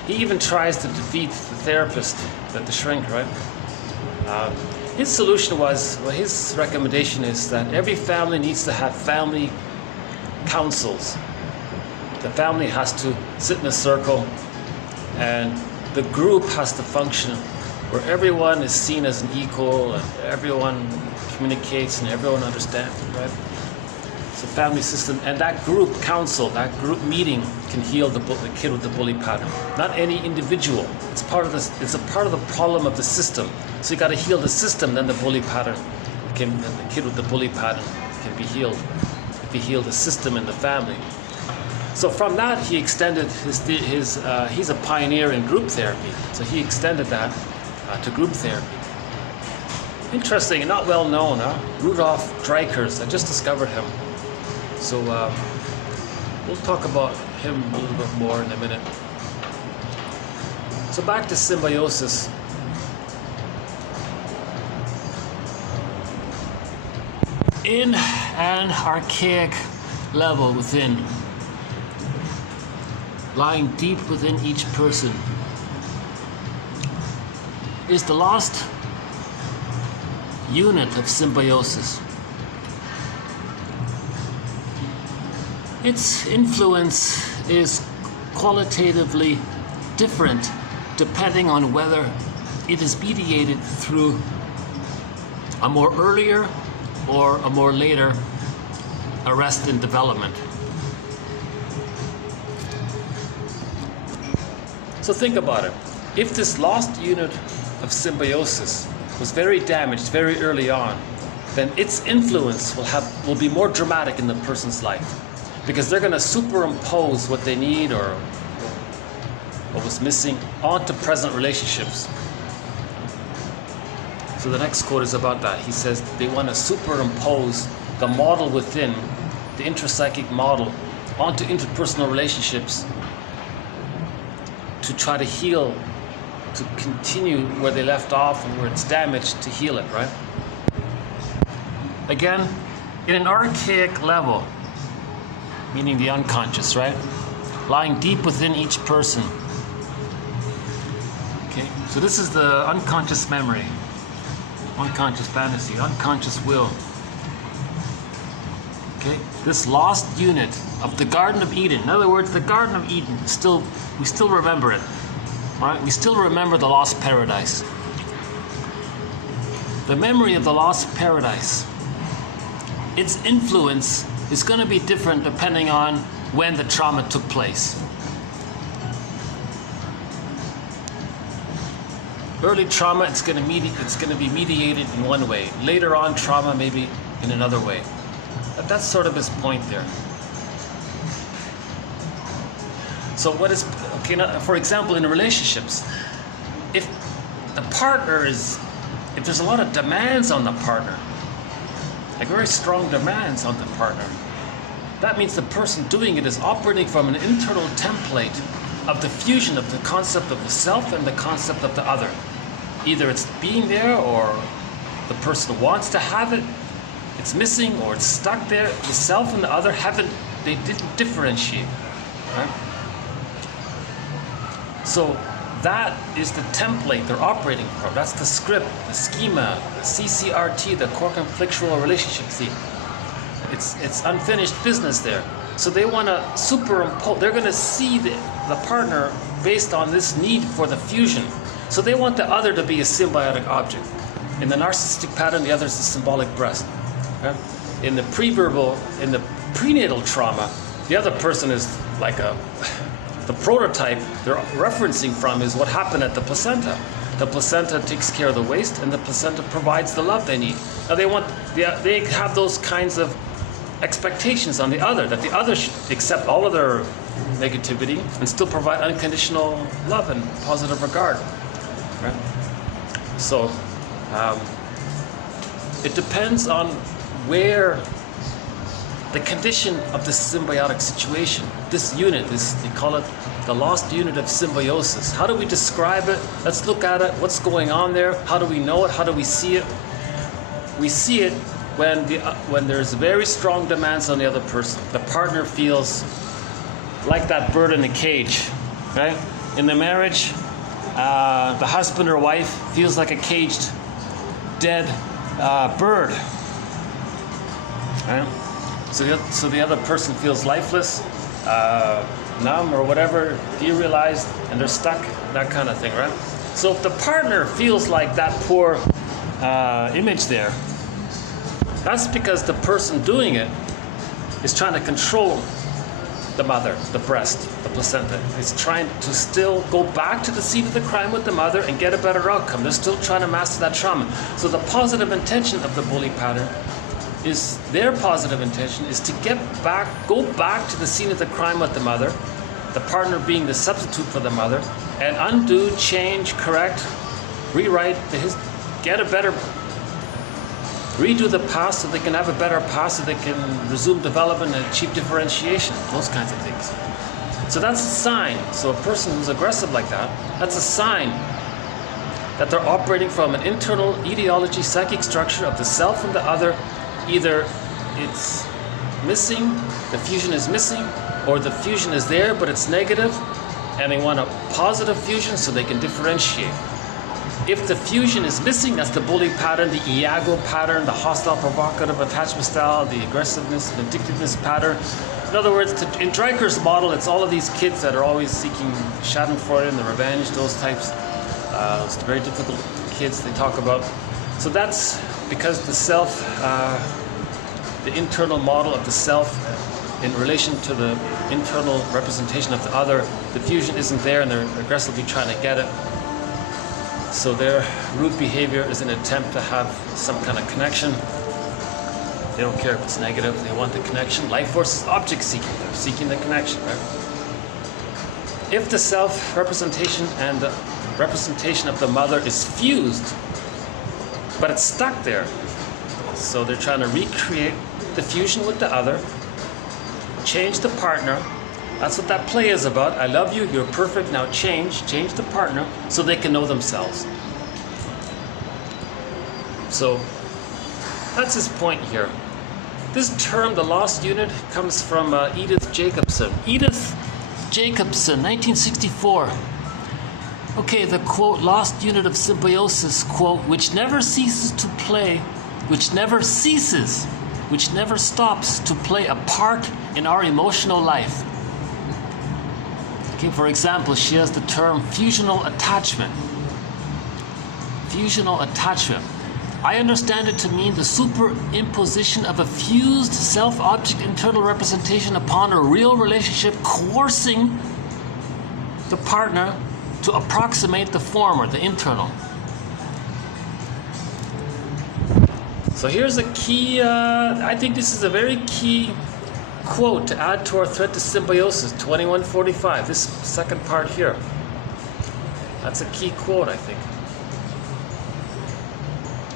He even tries to defeat the therapist, the shrink, right? His solution was, his recommendation is that every family needs to have family councils. The family has to sit in a circle, and the group has to function where everyone is seen as an equal, and everyone communicates and everyone understands, right? It's a family system, and that group council, that group meeting can heal the kid with the bully pattern. Not any individual. It's part of this. It's a part of the problem of the system. So you got to heal the system, then the bully pattern the kid with the bully pattern can be healed. If you heal the system in the family. So from that, he extended he's a pioneer in group therapy. So he extended that to group therapy. Interesting and not well known, huh? Rudolf Dreikurs, I just discovered him. So we'll talk about him a little bit more in a minute. So back to symbiosis. In an archaic level within, lying deep within each person, is the lost unit of symbiosis. Its influence is qualitatively different depending on whether it is mediated through a more earlier or a more later arrest in development. So think about it. If this lost unit of symbiosis was very damaged very early on, then its influence will be more dramatic in the person's life, because they're going to superimpose what they need or what was missing onto present relationships. So the next quote is about that. He says they want to superimpose the model within, the intra-psychic model, onto interpersonal relationships to try to heal, to continue where they left off and where it's damaged, to heal it, right? Again, in an archaic level, meaning the unconscious, right? Lying deep within each person. Okay, so this is the unconscious memory, unconscious fantasy, unconscious will. Okay, this lost unit of the Garden of Eden. In other words, the Garden of Eden, we still remember it, right? We still remember the lost paradise. The memory of the lost paradise, its influence is going to be different depending on when the trauma took place. Early trauma, it's going to be mediated in one way. Later on trauma, maybe in another way. But that's sort of his point there. So what is, okay, now, for example, in relationships, if the partner if there's a lot of demands on the partner, like very strong demands on the partner, that means the person doing it is operating from an internal template of the fusion of the concept of the self and the concept of the other. Either it's being there, or the person wants to have it, it's missing, or it's stuck there. The self and the other they didn't differentiate, right? So that is the template they're operating from. That's the script, the schema, the CCRT, the core conflictual relationship theme. It's unfinished business there. So they want to superimpose. They're going to see the partner based on this need for the fusion. So they want the other to be a symbiotic object. In the narcissistic pattern, the other is the symbolic breast. Okay? In the in the prenatal trauma, the other person is like the prototype they're referencing from is what happened at the placenta. The placenta takes care of the waste, and the placenta provides the love they need. Now they have those kinds of expectations on the other, that the other should accept all of their negativity and still provide unconditional love and positive regard. Right? So it depends on where the condition of the symbiotic situation, this unit, they call it the lost unit of symbiosis. How do we describe it? Let's look at it. What's going on there? How do we know it? How do we see it? We see it when there's very strong demands on the other person. The partner feels like that bird in a cage, right? In the marriage, the husband or wife feels like a caged, dead bird, right? So the other person feels lifeless, numb or whatever, derealized, and they're stuck, that kind of thing, right? So if the partner feels like that poor image there, that's because the person doing it is trying to control the mother, the breast, the placenta. It's trying to still go back to the scene of the crime with the mother and get a better outcome. They're still trying to master that trauma. So the positive intention of the bully pattern is, their positive intention is to go back to the scene of the crime with the mother, the partner being the substitute for the mother, and undo, change, correct, rewrite, redo the past so they can have a better past, so they can resume development and achieve differentiation, those kinds of things. So that's a sign. So a person who's aggressive like that, that's a sign that they're operating from an internal ideology, psychic structure of the self and the other. Either it's missing, the fusion is missing, or the fusion is there but it's negative, and they want a positive fusion so they can differentiate. If the fusion is missing, that's the bully pattern, the Iago pattern, the hostile provocative attachment style, the aggressiveness and addictiveness pattern. In other words, in Dreiker's model, it's all of these kids that are always seeking schadenfreude and the revenge, those types. It's the very difficult kids they talk about. So that's because the self, the internal model of the self in relation to the internal representation of the other, the fusion isn't there and they're aggressively trying to get it. So their root behavior is an attempt to have some kind of connection. They don't care if it's negative, they want the connection. Life force is object seeking, they're seeking the connection, right? If the self-representation and the representation of the mother is fused, but it's stuck there, so they're trying to recreate the fusion with the other, change the partner. That's what that play is about. I love you, you're perfect, now change the partner so they can know themselves. So that's his point here. This term, the lost unit, comes from Edith Jacobson. Edith Jacobson, 1964. Okay, the quote, lost unit of symbiosis, quote, which never ceases to play, which never stops to play a part in our emotional life. Okay, for example, she has the term fusional attachment. Fusional attachment. I understand it to mean the superimposition of a fused self-object internal representation upon a real relationship, coercing the partner to approximate the former, the internal. So here's a key, I think this is a very key quote to add to our thread to symbiosis, 2145, this second part here. That's a key quote, I think.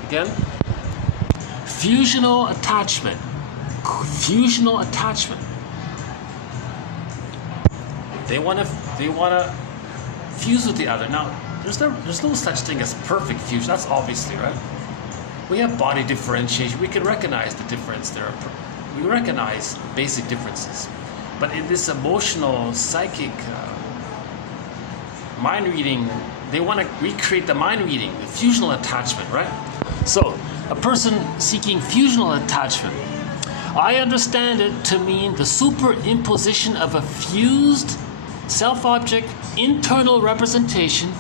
Again, fusional attachment. Fusional attachment. They want to fuse with the other. Now, there's no such thing as perfect fusion. That's obviously right. We have body differentiation. We can recognize the difference there. We recognize basic differences. But in this emotional, psychic, mind reading, they want to recreate the mind reading, the fusional attachment, right? So, a person seeking fusional attachment, I understand it to mean the superimposition of a fused self-object internal representation.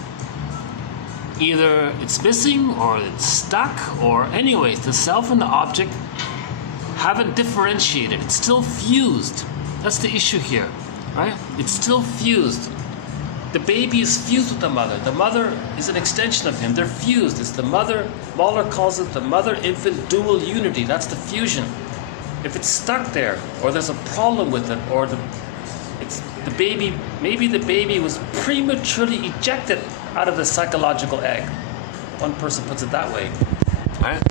Either it's missing or it's stuck, or anyways, the self and the object haven't differentiated. It's still fused. That's the issue here, right? It's still fused. The baby is fused with the mother. The mother is an extension of him. They're fused. It's the mother, Mahler calls it the mother-infant dual unity. That's the fusion. If it's stuck there, or there's a problem with it, or It's the baby, maybe the baby was prematurely ejected out of the psychological egg. One person puts it that way. All right?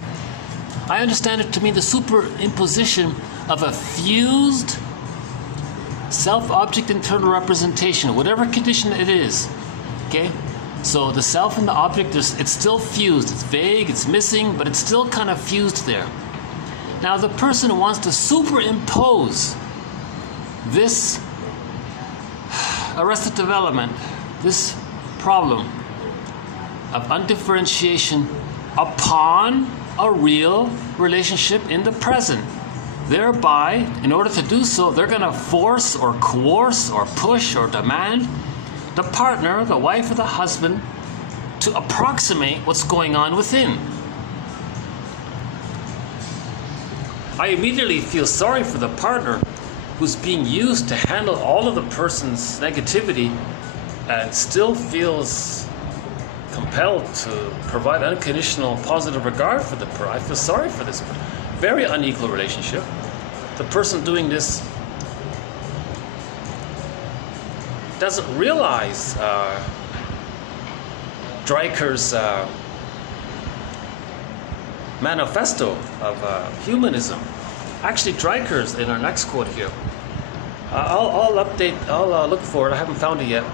I understand it to mean the superimposition of a fused self-object internal representation, whatever condition it is. Okay? So the self and the object, it's still fused. It's vague, it's missing, but it's still kind of fused there. Now the person wants to superimpose this arrested development, this problem of undifferentiation upon a real relationship in the present. Thereby, in order to do so, they're going to force or coerce or push or demand the partner, the wife or the husband, to approximate what's going on within. I immediately feel sorry for the partner who's being used to handle all of the person's negativity and still feels compelled to provide unconditional positive regard for the person. I feel sorry for this very unequal relationship. The person doing this doesn't realize Dreiker's manifesto of humanism. Actually, Dreiker's in our next quote here. I'll look for it. I haven't found it yet.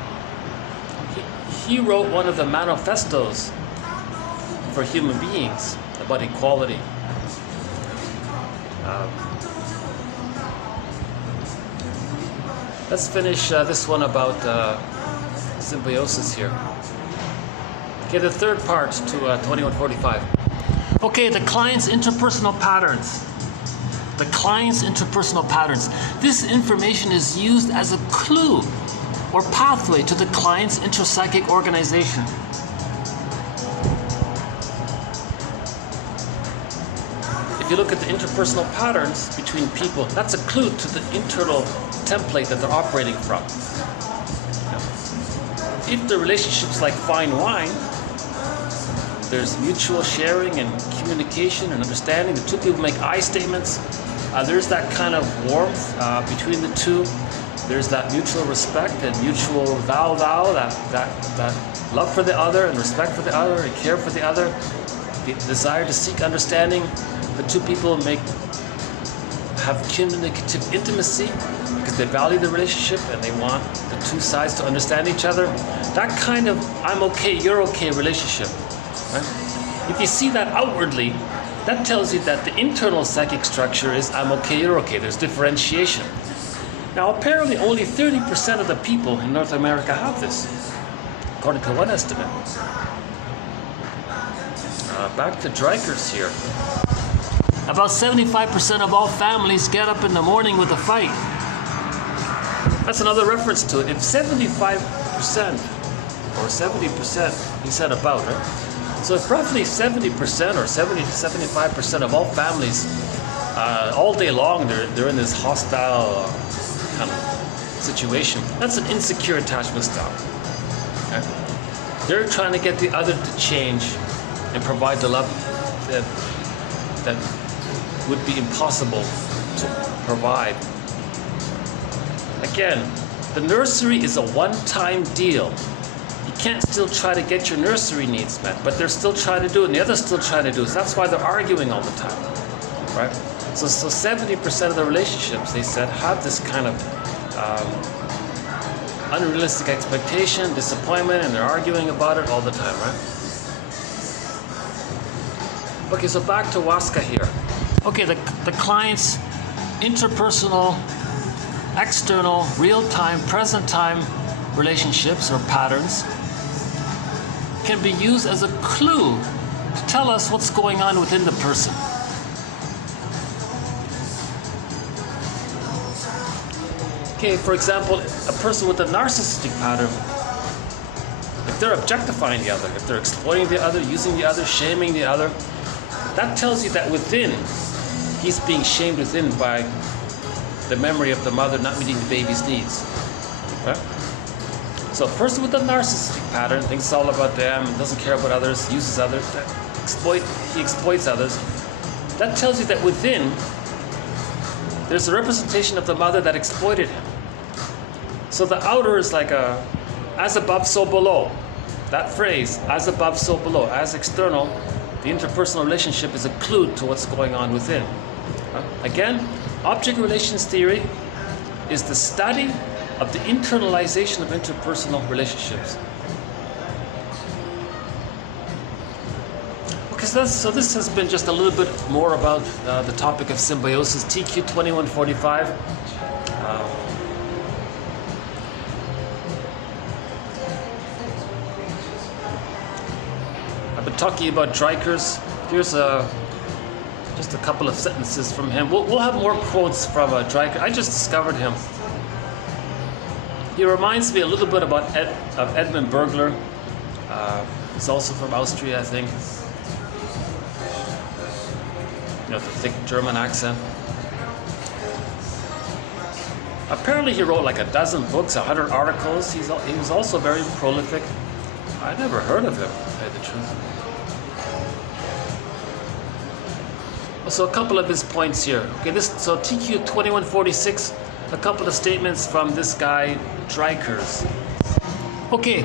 He wrote one of the manifestos for human beings about equality. Let's finish this one about symbiosis here. Okay, the third part to 2145. Okay, the client's interpersonal patterns. The client's interpersonal patterns. This information is used as a clue or pathway to the client's intra-psychic organization. If you look at the interpersonal patterns between people, that's a clue to the internal template that they're operating from. If the relationship's like fine wine, there's mutual sharing and communication and understanding. The two people make I statements. There's that kind of warmth between the two. There's that mutual respect and mutual that love for the other and respect for the other and care for the other. The desire to seek understanding. The two people have communicative intimacy because they value the relationship and they want the two sides to understand each other. That kind of I'm okay, you're okay relationship. Right? If you see that outwardly, that tells you that the internal psychic structure is I'm okay, you're okay. There's differentiation. Now, apparently only 30% of the people in North America have this, according to one estimate. Back to Dreiker's here. About 75% of all families get up in the morning with a fight. That's another reference to it. If 75% or 70%, he said about, right? So if roughly 70% or 70 to 75% of all families, all day long, they're in this hostile kind of situation, that's an insecure attachment style. Okay? They're trying to get the other to change and provide the love that would be impossible to provide. Again, the nursery is a one-time deal. You can't still try to get your nursery needs met, but they're still trying to do it, and the other's still trying to do it. So that's why they're arguing all the time, right? So 70% of the relationships, they said, have this kind of unrealistic expectation, disappointment, and they're arguing about it all the time, right? Okay, so back to Waska here. Okay, the client's interpersonal, external, real-time, present-time relationships or patterns can be used as a clue to tell us what's going on within the person. Okay, for example, a person with a narcissistic pattern, if they're objectifying the other, if they're exploiting the other, using the other, shaming the other, that tells you that within, he's being shamed within by the memory of the mother not meeting the baby's needs. Right? So a person with a narcissistic pattern thinks it's all about them, doesn't care about others, uses others, he exploits others. That tells you that within, there's a representation of the mother that exploited him. So the outer is like a, as above, so below. That phrase, as above, so below, as external, the interpersonal relationship is a clue to what's going on within. Again, object relations theory is the study of the internalization of interpersonal relationships. Okay, so this has been just a little bit more about the topic of symbiosis, TQ 2145. I've been talking about Dreikers. Here's just a couple of sentences from him. We'll have more quotes from Dreiker. I just discovered him. He reminds me a little bit about Edmund Bergler. He's also from Austria, I think. You know, the thick German accent. Apparently he wrote like a dozen books, 100 articles. He was also very prolific. I never heard of him, to tell you the truth. So a couple of his points here. Okay, so TQ 2146, a couple of statements from this guy, Dreikers. Okay,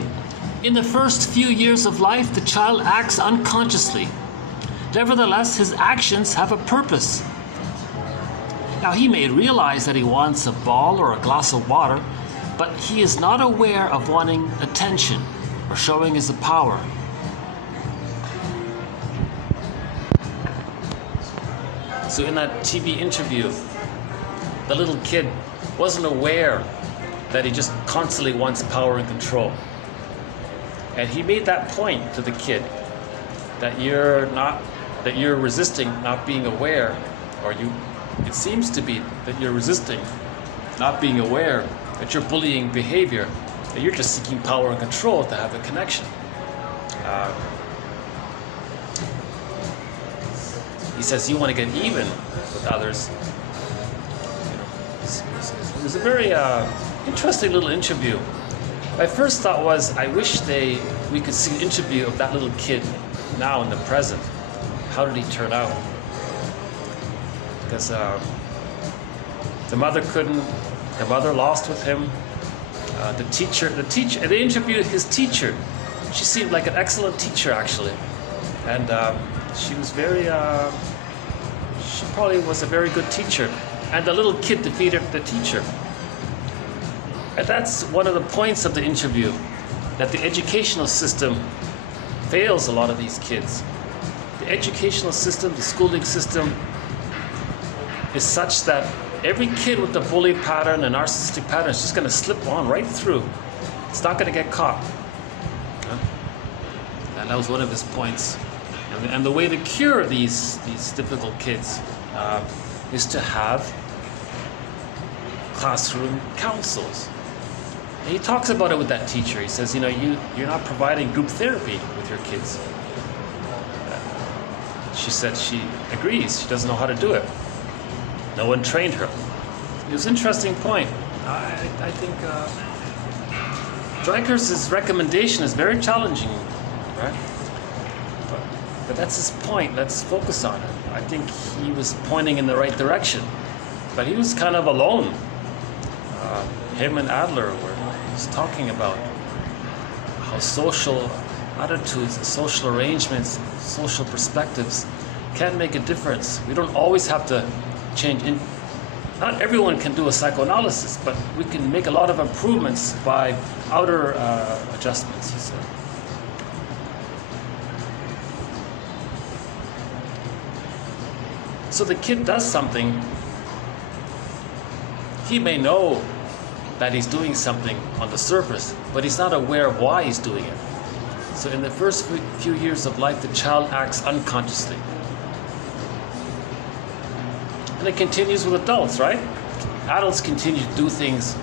in the first few years of life, the child acts unconsciously. Nevertheless, his actions have a purpose. Now, he may realize that he wants a ball or a glass of water, but he is not aware of wanting attention or showing his power. So in that TV interview, the little kid wasn't aware that he just constantly wants power and control. And he made that point to the kid, that you're resisting not being aware, or it seems to be that you're resisting not being aware that you're bullying behavior, that you're just seeking power and control to have a connection. He says you want to get even with others. It was a very interesting little interview. My first thought was, I wish we could see an interview of that little kid now in the present. How did he turn out? Because the mother lost with him. They interviewed his teacher. She seemed like an excellent teacher, actually. And she was she probably was a very good teacher. And the little kid defeated the teacher. And that's one of the points of the interview, that the educational system fails a lot of these kids. The educational system, the schooling system, is such that every kid with the bully pattern and narcissistic pattern is just going to slip on right through. It's not going to get caught. And that was one of his points. And the way to cure these difficult kids is to have classroom councils. And he talks about it with that teacher. He says, you're not providing group therapy with your kids. She said she agrees. She doesn't know how to do it. No one trained her. It was an interesting point. I think Dreikers' recommendation is very challenging, right? But that's his point. Let's focus on it. I think he was pointing in the right direction, but he was kind of alone. Him and Adler were just talking about how social attitudes, social arrangements, social perspectives can make a difference. We don't always have to change. Not everyone can do a psychoanalysis, but we can make a lot of improvements by outer adjustments, he said. So the kid does something. He may know that he's doing something on the surface, but he's not aware of why he's doing it. So in the first few years of life, the child acts unconsciously. And it continues with adults, right? Adults continue to do things.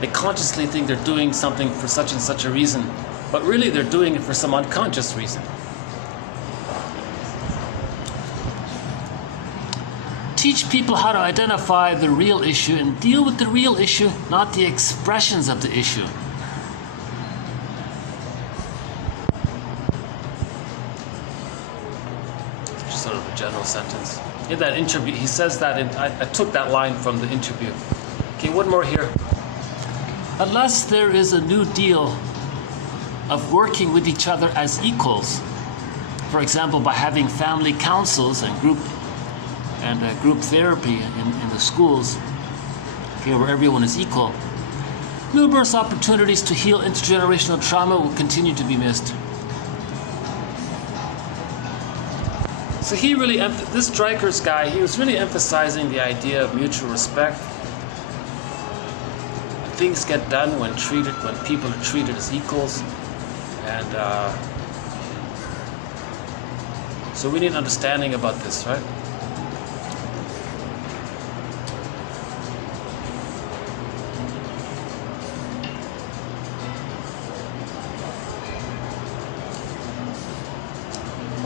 They consciously think they're doing something for such and such a reason, but really they're doing it for some unconscious reason. Teach people how to identify the real issue and deal with the real issue, not the expressions of the issue. Just sort of a general sentence. In that interview, he says that, I took that line from the interview. Okay, one more here. unless there is a new deal of working with each other as equals, for example, by having family councils and group therapy in the schools, okay, where everyone is equal, numerous opportunities to heal intergenerational trauma will continue to be missed. So he really, this Stryker's guy, he was really emphasizing the idea of mutual respect. Things get done when people are treated as equals, and so we need an understanding about this, right?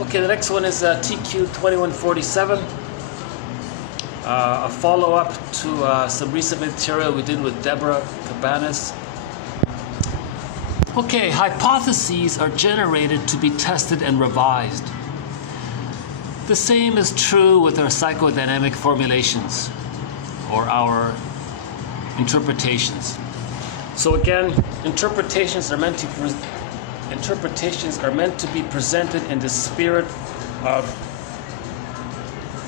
Okay, the next one is TQ 2147, a follow-up to some recent material we did with Deborah Cabanas. Okay, hypotheses are generated to be tested and revised. The same is true with our psychodynamic formulations or our interpretations. So again, interpretations are meant to be presented in the spirit of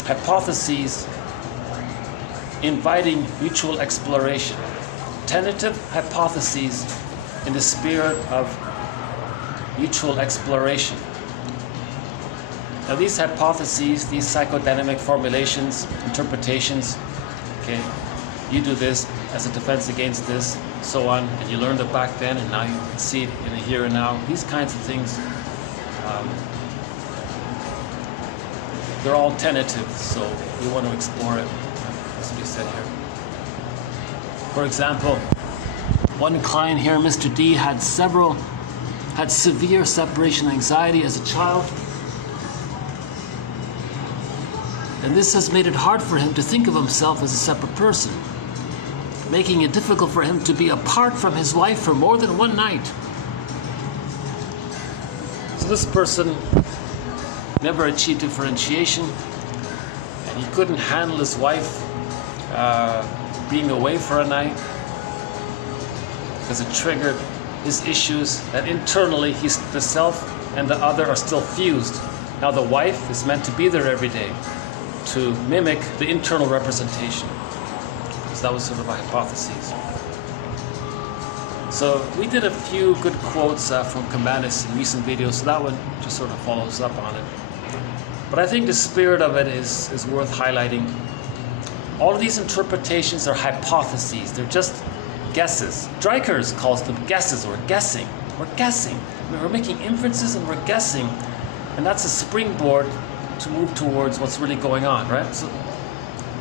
hypotheses inviting mutual exploration. Tentative hypotheses in the spirit of mutual exploration. Now these hypotheses, these psychodynamic formulations, interpretations, okay, you do this as a defense against this, so on, and you learned it back then, and now you can see it in the here and now. These kinds of things, they're all tentative, so we want to explore it, as we said here. For example, one client here, Mr. D, had severe separation anxiety as a child, and this has made it hard for him to think of himself as a separate person, making it difficult for him to be apart from his wife for more than one night. So this person never achieved differentiation, and he couldn't handle his wife being away for a night because it triggered his issues that internally the self and the other are still fused. Now the wife is meant to be there every day to mimic the internal representation. That was sort of a hypothesis. So we did a few good quotes from Cabanas in recent videos, so that one just sort of follows up on it. But I think the spirit of it is worth highlighting. All of these interpretations are hypotheses. They're just guesses. Stryker's calls them guesses or guessing. We're guessing. We're making inferences and we're guessing. And that's a springboard to move towards what's really going on, right? So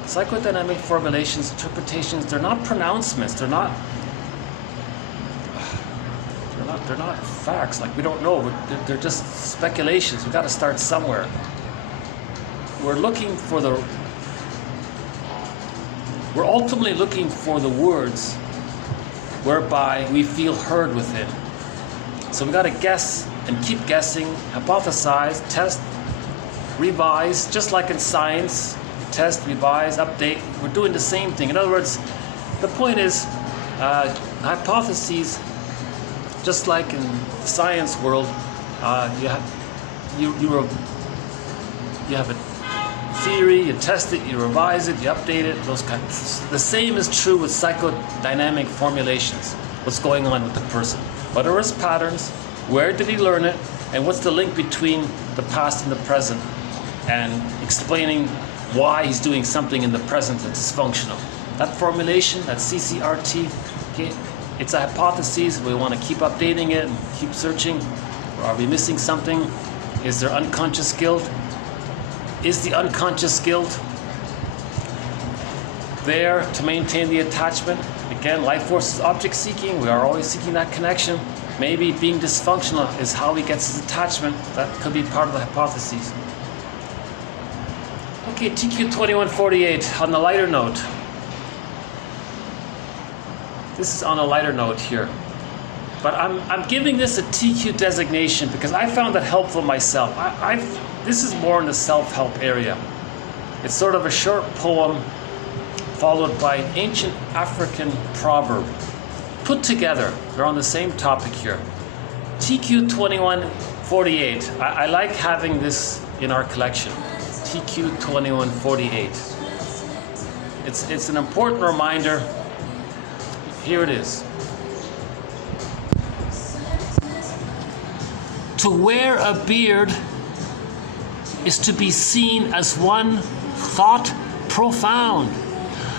psychodynamic formulations, interpretations, they're not pronouncements, they're not facts, like we don't know, they're just speculations. We've got to start somewhere. We're ultimately looking for the words whereby we feel heard within. So we've got to guess and keep guessing, hypothesize, test, revise, just like in science. Test, revise, update. We're doing the same thing. In other words, the point is, hypotheses, just like in the science world, you have a theory, you test it, you revise it, you update it, those kinds. The same is true with psychodynamic formulations. What's going on with the person? What are his patterns? Where did he learn it? And what's the link between the past and the present? And explaining why he's doing something in the present that's dysfunctional. That formulation, that CCRT, okay, it's a hypothesis. We want to keep updating it and keep searching. Or are we missing something? Is there unconscious guilt? Is the unconscious guilt there to maintain the attachment? Again, life force is object seeking. We are always seeking that connection. Maybe being dysfunctional is how he gets his attachment. That could be part of the hypothesis. Okay, TQ 2148, on the lighter note. This is on a lighter note here. But I'm giving this a TQ designation because I found that helpful myself. This is more in the self-help area. It's sort of a short poem followed by an ancient African proverb. put together, they're on the same topic here. TQ2148. I like having this in our collection. TQ2148. It's an important reminder. Here it is. To wear a beard is to be seen as one thought profound.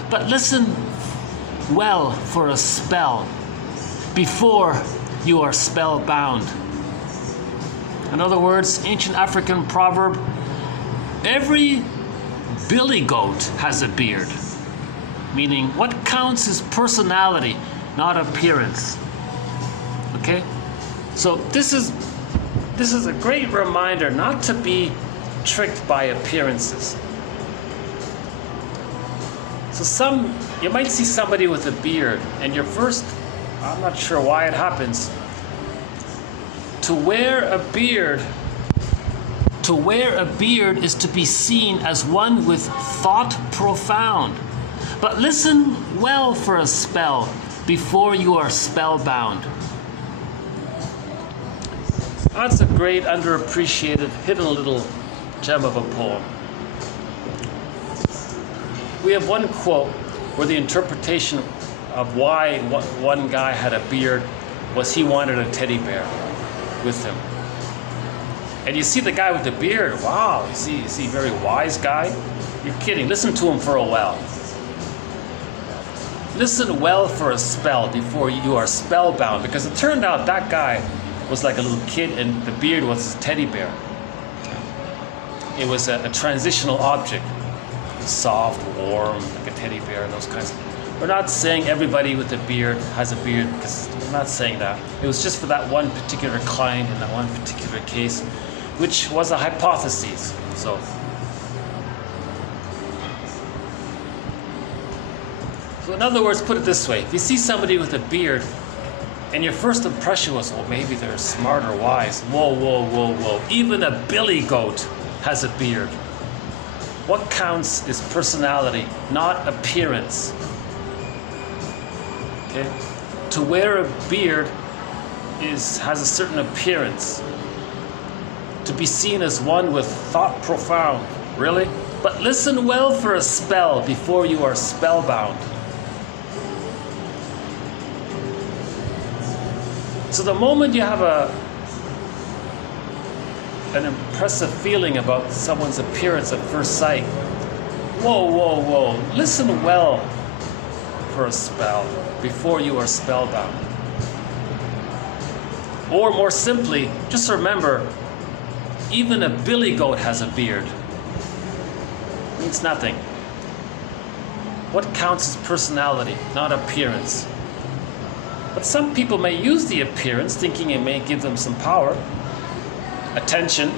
But listen well for a spell before you are spellbound. In other words, ancient African proverb, every billy goat has a beard. Meaning, what counts is personality, not appearance. Okay? So this is a great reminder not to be tricked by appearances. So you might see somebody with a beard, and your first, I'm not sure why it happens, to wear a beard is to be seen as one with thought profound. But listen well for a spell before you are spellbound. That's a great, underappreciated, hidden little gem of a poem. We have one quote where the interpretation of why one guy had a beard was he wanted a teddy bear with him. And you see the guy with the beard, wow, is he a very wise guy? You're kidding, listen to him for a while. Listen well for a spell before you are spellbound, because it turned out that guy was like a little kid and the beard was a teddy bear. It was a transitional object. Soft, warm, like a teddy bear, those kinds of. We're not saying everybody with a beard has a beard, because we're not saying that. It was just for that one particular client in that one particular case, which was a hypothesis. So in other words, put it this way, if you see somebody with a beard and your first impression was, well, maybe they're smart or wise. Whoa, whoa, whoa, whoa. Even a billy goat has a beard. What counts is personality, not appearance. Okay? To wear a beard has a certain appearance. To be seen as one with thought profound. Really? But listen well for a spell before you are spellbound. So the moment you have an impressive feeling about someone's appearance at first sight, whoa, whoa, whoa, listen well for a spell before you are spellbound. Or more simply, just remember, even a billy goat has a beard. It means nothing. What counts is personality, not appearance. But some people may use the appearance thinking it may give them some power. Attention.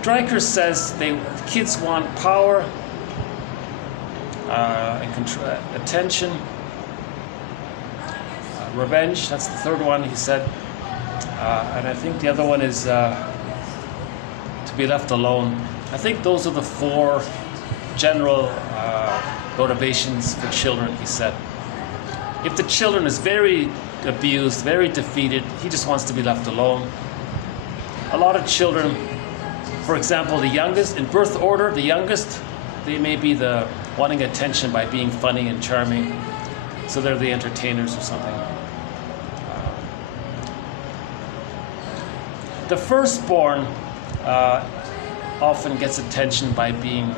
Stryker says kids want power, attention, revenge. That's the third one he said. And I think the other one is to be left alone. I think those are the four general motivations for children, he said. If the children is very abused, very defeated, he just wants to be left alone. A lot of children, for example, the youngest, in birth order, the youngest, they may be the wanting attention by being funny and charming, so they're the entertainers or something. The firstborn often gets attention by being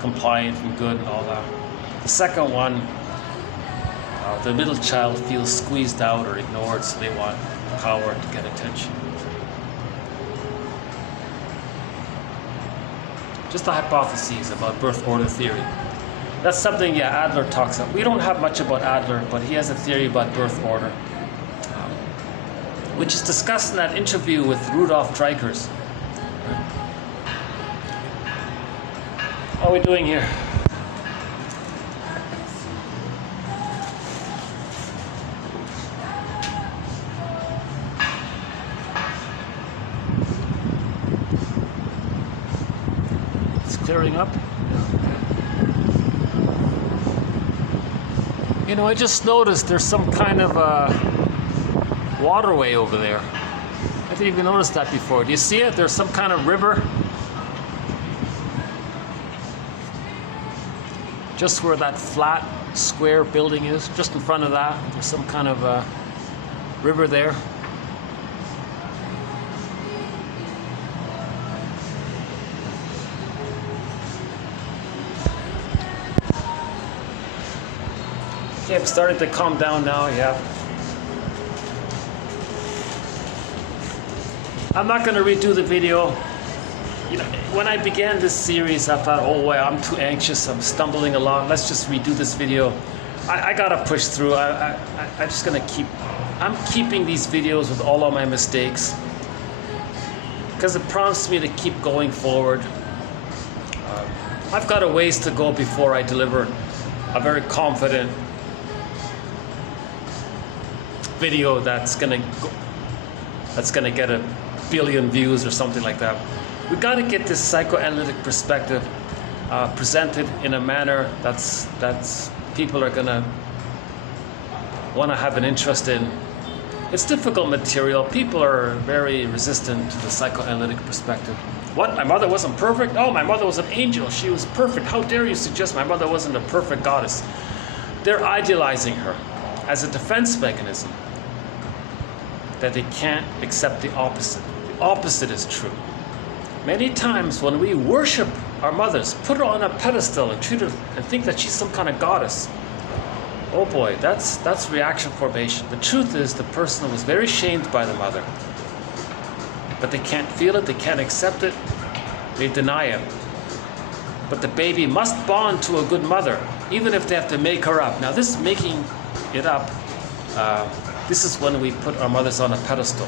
compliant and good and all that. The second one, the middle child feels squeezed out or ignored, so they want power to get attention. Just a hypothesis about birth order theory. That's something, Adler talks about. We don't have much about Adler, but he has a theory about birth order, which is discussed in that interview with Rudolf Dreikurs. How are we doing here? Clearing up. You know, I just noticed there's some kind of waterway over there. I didn't even notice that before. Do you see it? There's some kind of river. Just where that flat, square building is, just in front of that, there's some kind of river there. Okay, I'm starting to calm down now, yeah. I'm not going to redo the video. You know, when I began this series, I thought, oh, well, I'm too anxious, I'm stumbling along, let's just redo this video. I gotta push through. I'm just gonna I'm keeping these videos with all of my mistakes because it prompts me to keep going forward. I've got a ways to go before I deliver a very confident video that's gonna get 1 billion views or something like that. We got to get this psychoanalytic perspective presented in a manner that's people are gonna want to have an interest in. It's difficult material. People are very resistant to the psychoanalytic perspective. What? My mother wasn't perfect? Oh, my mother was an angel. She was perfect. How dare you suggest my mother wasn't a perfect goddess? They're idealizing her as a defense mechanism that they can't accept the opposite. The opposite is true. Many times when we worship our mothers, put her on a pedestal and treat her and think that she's some kind of goddess, oh boy, that's reaction formation. The truth is the person was very shamed by the mother, but they can't feel it, they can't accept it, they deny it. But the baby must bond to a good mother, even if they have to make her up. Now this making it up, this is when we put our mothers on a pedestal.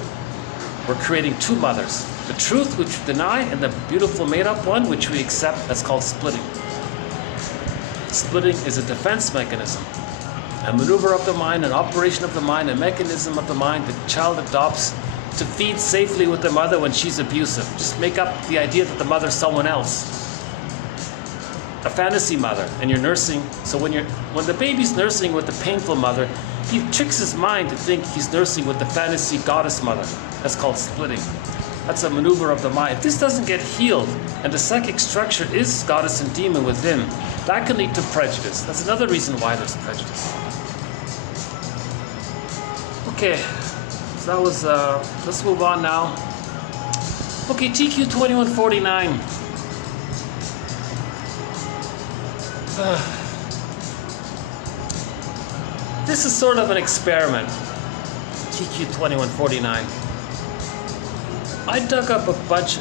We're creating two mothers. The truth, which we deny, and the beautiful made-up one, which we accept. That's called splitting. Splitting is a defense mechanism, a maneuver of the mind, an operation of the mind, a mechanism of the mind the child adopts to feed safely with the mother when she's abusive. Just make up the idea that the mother's someone else. A fantasy mother, and you're nursing. So when the baby's nursing with the painful mother, he tricks his mind to think he's nursing with the fantasy goddess mother. That's called splitting. That's a maneuver of the mind. If this doesn't get healed, and the psychic structure is goddess and demon within, that can lead to prejudice. That's another reason why there's prejudice. Okay, so that was, let's move on now. Okay, TQ 2149. This is sort of an experiment. TQ 2149. I dug up a bunch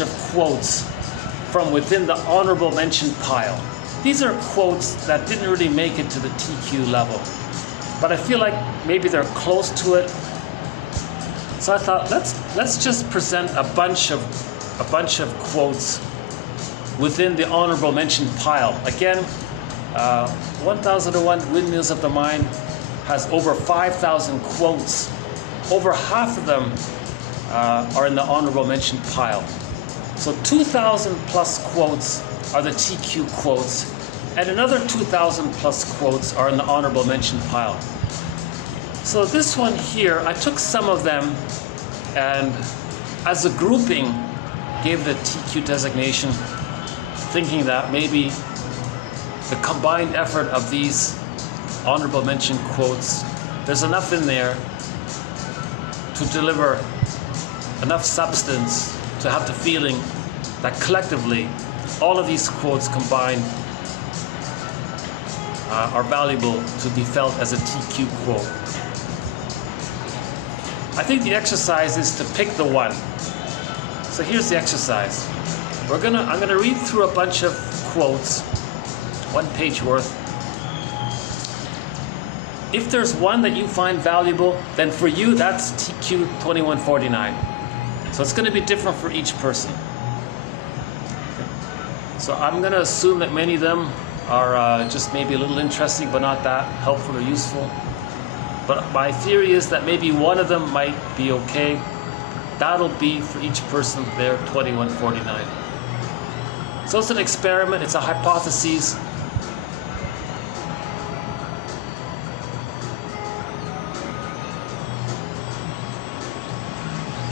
of quotes from within the honorable mention pile. These are quotes that didn't really make it to the TQ level, but I feel like maybe they're close to it. So I thought let's just present a bunch of quotes within the honorable mention pile. Again, 1001 Windmills of the Mind has over 5,000 quotes. Over half of them are in the honorable mention pile. So 2,000 plus quotes are the TQ quotes, and another 2,000 plus quotes are in the honorable mention pile. So this one here, I took some of them and as a grouping gave it a TQ designation, thinking that maybe the combined effort of these honorable mention quotes, there's enough in there to deliver enough substance to have the feeling that collectively all of these quotes combined are valuable to be felt as a TQ quote. I think the exercise is to pick the one. So here's the exercise. I'm gonna read through a bunch of quotes, 1 page worth. If there's one that you find valuable, then for you that's TQ 2149. So it's going to be different for each person. So I'm going to assume that many of them are just maybe a little interesting, but not that helpful or useful. But my theory is that maybe one of them might be okay. That'll be for each person their 2149. So it's an experiment, it's a hypothesis.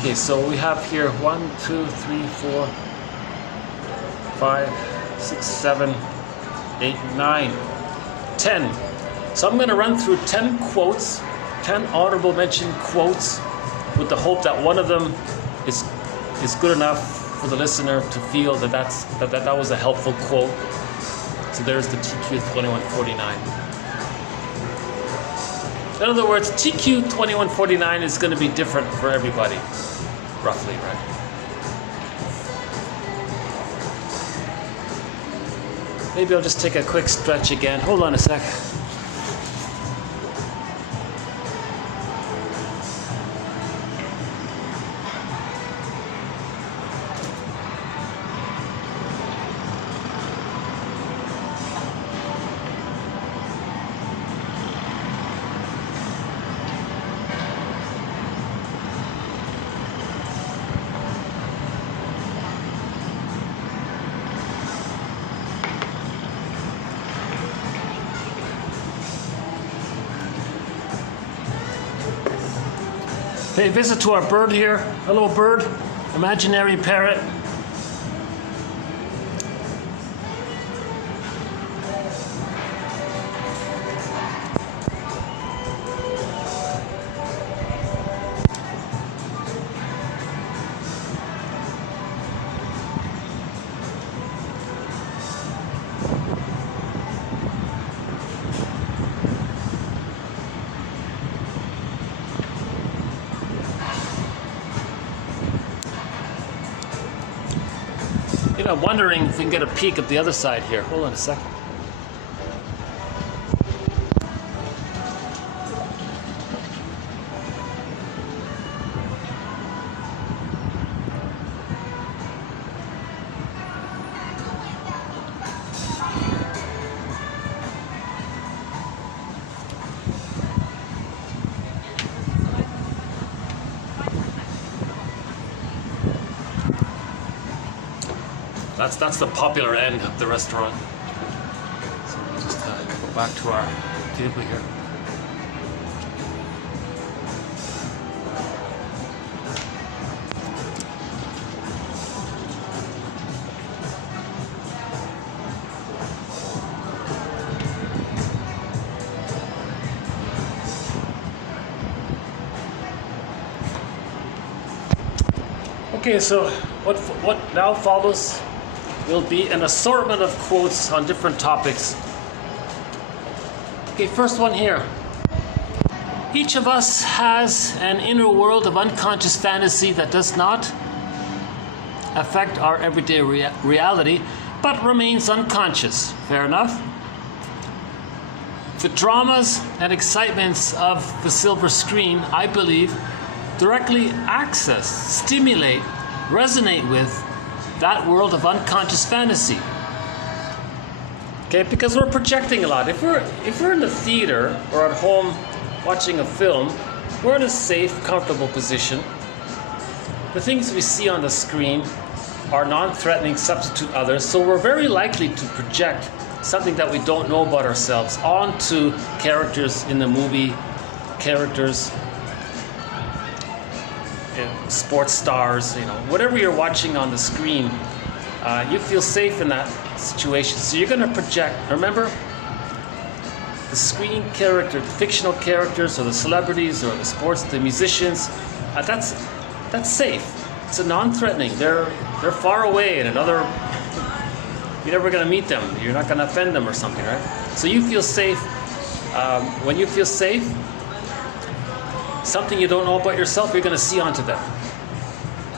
Okay, so we have here 1, 2, 3, 4, 5, 6, 7, 8, 9, 10. So I'm going to run through 10 quotes, 10 honorable mention quotes, with the hope that one of them is good enough for the listener to feel that that was a helpful quote. So there's the TQ 2149. In other words, TQ 2149 is going to be different for everybody, roughly, right? Maybe I'll just take a quick stretch again. Hold on a sec. Pay a visit to our bird here. Hello, bird. Imaginary parrot. You know, I'm wondering if we can get a peek at the other side here. Hold on a second. That's the popular end of the restaurant. So we'll just go back to our table here. Okay, so what now follows will be an assortment of quotes on different topics. Okay, first one here. Each of us has an inner world of unconscious fantasy that does not affect our everyday reality, but remains unconscious. Fair enough? The dramas and excitements of the silver screen, I believe, directly access, stimulate, resonate with that world of unconscious fantasy. Okay, because we're projecting a lot. If we're in the theater or at home watching a film, we're in a safe, comfortable position. The things we see on the screen are non-threatening substitute others, so we're very likely to project something that we don't know about ourselves onto characters in the movie, characters, sports stars, whatever you're watching on the screen, you feel safe in that situation. So you're going to project. Remember, the screen character, the fictional characters, or the celebrities, or the sports, the musicians, that's safe. It's a non-threatening. They're far away in another. You're never going to meet them. You're not going to offend them or something, right? So you feel safe. When you feel safe, something you don't know about yourself, you're going to see onto them.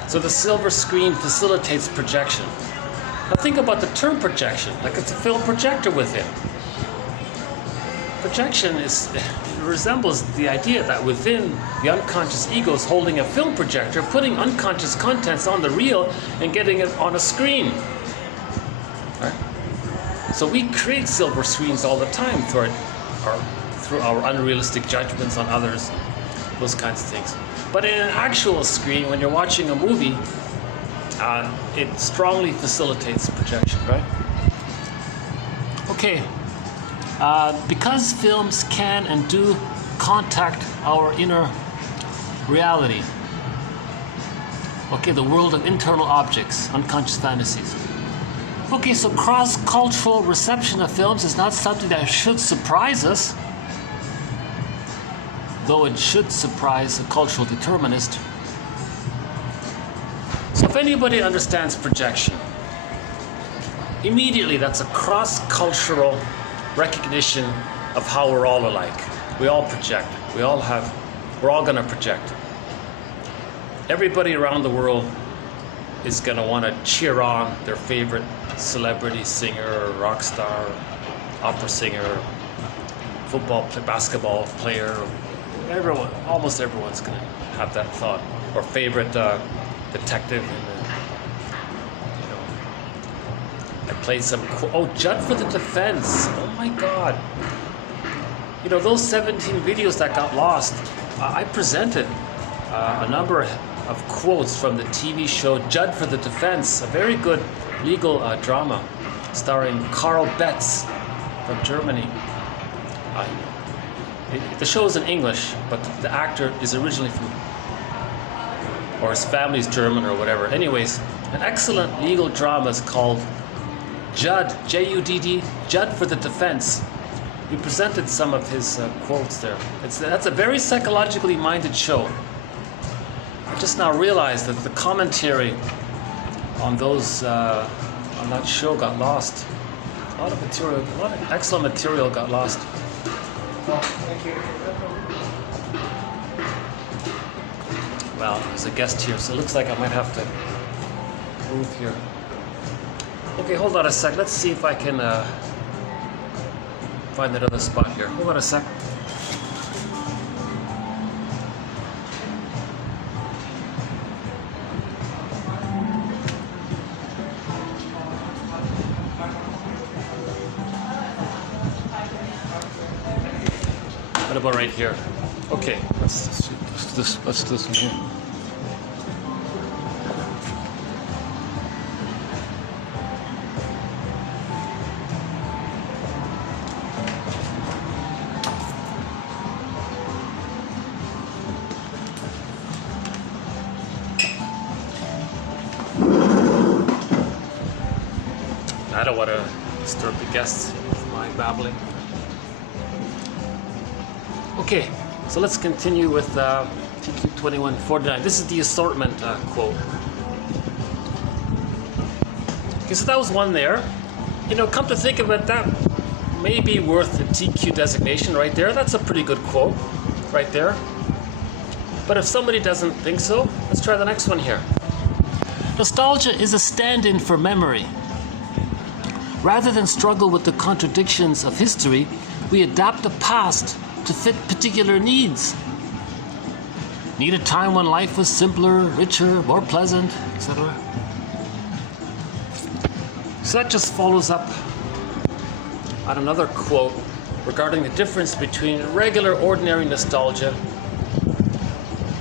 So the silver screen facilitates projection. Now think about the term projection, like it's a film projector within. Projection resembles the idea that within the unconscious ego is holding a film projector, putting unconscious contents on the reel and getting it on a screen. Right? So we create silver screens all the time through our unrealistic judgments on others, those kinds of things. But in an actual screen, when you're watching a movie, it strongly facilitates projection, right? Okay, because films can and do contact our inner reality, Okay, the world of internal objects, unconscious fantasies. Okay, so cross-cultural reception of films is not something that should surprise us, though it should surprise a cultural determinist. So if anybody understands projection, immediately that's a cross-cultural recognition of how we're all alike. We all project. We're all going to project. Everybody around the world is going to want to cheer on their favorite celebrity singer or rock star, opera singer, basketball player. Everyone, almost everyone's going to have that thought. Or favorite detective. I played some. Judd for the Defense. Oh my God. Those 17 videos that got lost. I presented a number of quotes from the TV show Judd for the Defense, a very good legal drama starring Karl Betz from Germany. The show is in English, but the actor is originally from, or his family's German or whatever. Anyways, an excellent legal drama is called Judd, J-U-D-D, Judd for the Defense. We presented some of his quotes there. That's a very psychologically minded show. I just now realized that the commentary on on that show got lost. A lot of excellent material got lost. Oh, thank you. Well, there's a guest here, so it looks like I might have to move here. Okay, hold on a sec. Let's see if I can find that other spot here. Hold on a sec. What about right here? Okay, let's do this one here. I don't want to disturb the guests with my babbling. Okay, so let's continue with TQ 2149. This is the assortment quote. Okay, so that was one there. Come to think of it, that may be worth the TQ designation right there. That's a pretty good quote right there. But if somebody doesn't think so, let's try the next one here. Nostalgia is a stand-in for memory. Rather than struggle with the contradictions of history, we adapt the past to fit particular needs. Need a time when life was simpler, richer, more pleasant, etc. So that just follows up on another quote regarding the difference between regular, ordinary nostalgia,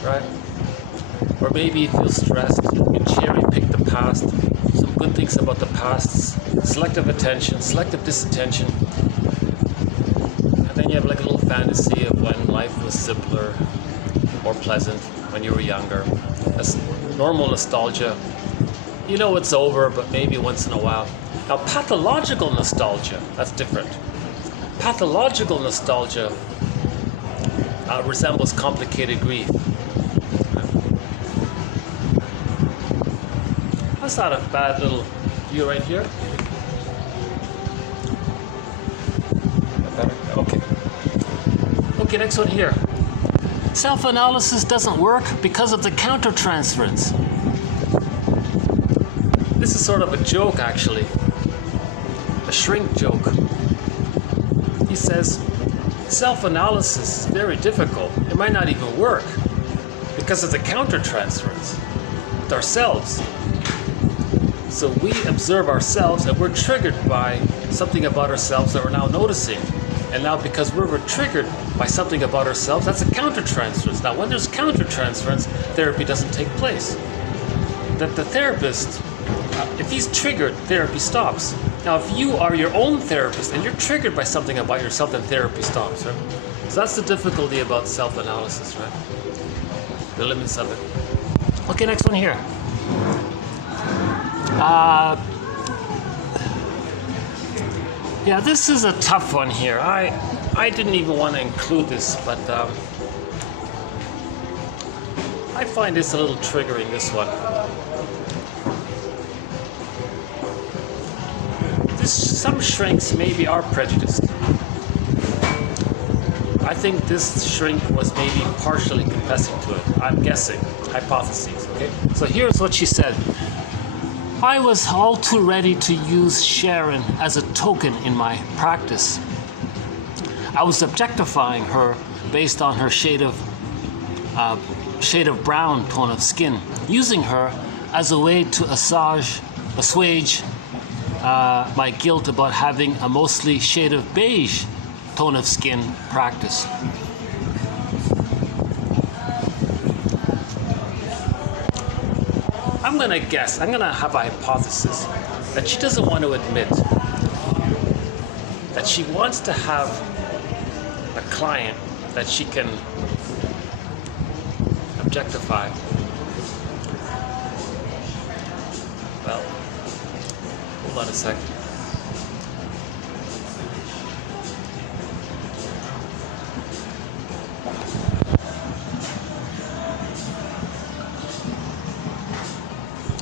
right? Or maybe you feel stressed, you can cherry-pick the past, some good things about the past, selective attention, selective disattention. And then you have like a little fantasy of when life was simpler, more pleasant when you were younger. That's normal nostalgia. You know it's over, but maybe once in a while. Now, pathological nostalgia, that's different. Pathological nostalgia resembles complicated grief. That's not a bad little view right here. Okay. Okay, next one here. Self-analysis doesn't work because of the countertransference. This is sort of a joke, actually. A shrink joke. He says, self-analysis is very difficult. It might not even work because of the countertransference with ourselves. So we observe ourselves and we're triggered by something about ourselves that we're now noticing. And now because we're triggered by something about ourselves, that's a countertransference. Now when there's countertransference, therapy doesn't take place. That the therapist, if he's triggered, therapy stops. Now if you are your own therapist and you're triggered by something about yourself, then therapy stops, right? So that's the difficulty about self-analysis, right? The limits of it. Okay, next one here. Yeah, this is a tough one here. I didn't even want to include this, but I find this a little triggering, this one. Some shrinks maybe are prejudiced. I think this shrink was maybe partially confessing to it. I'm guessing. Hypotheses, okay? So here's what she said. I was all too ready to use Sharon as a token in my practice. I was objectifying her based on her shade of brown tone of skin, using her as a way to assuage my guilt about having a mostly shade of beige tone of skin practice. I'm gonna guess, I'm gonna have a hypothesis that she doesn't want to admit that she wants to have a client that she can objectify. Well, hold on a second.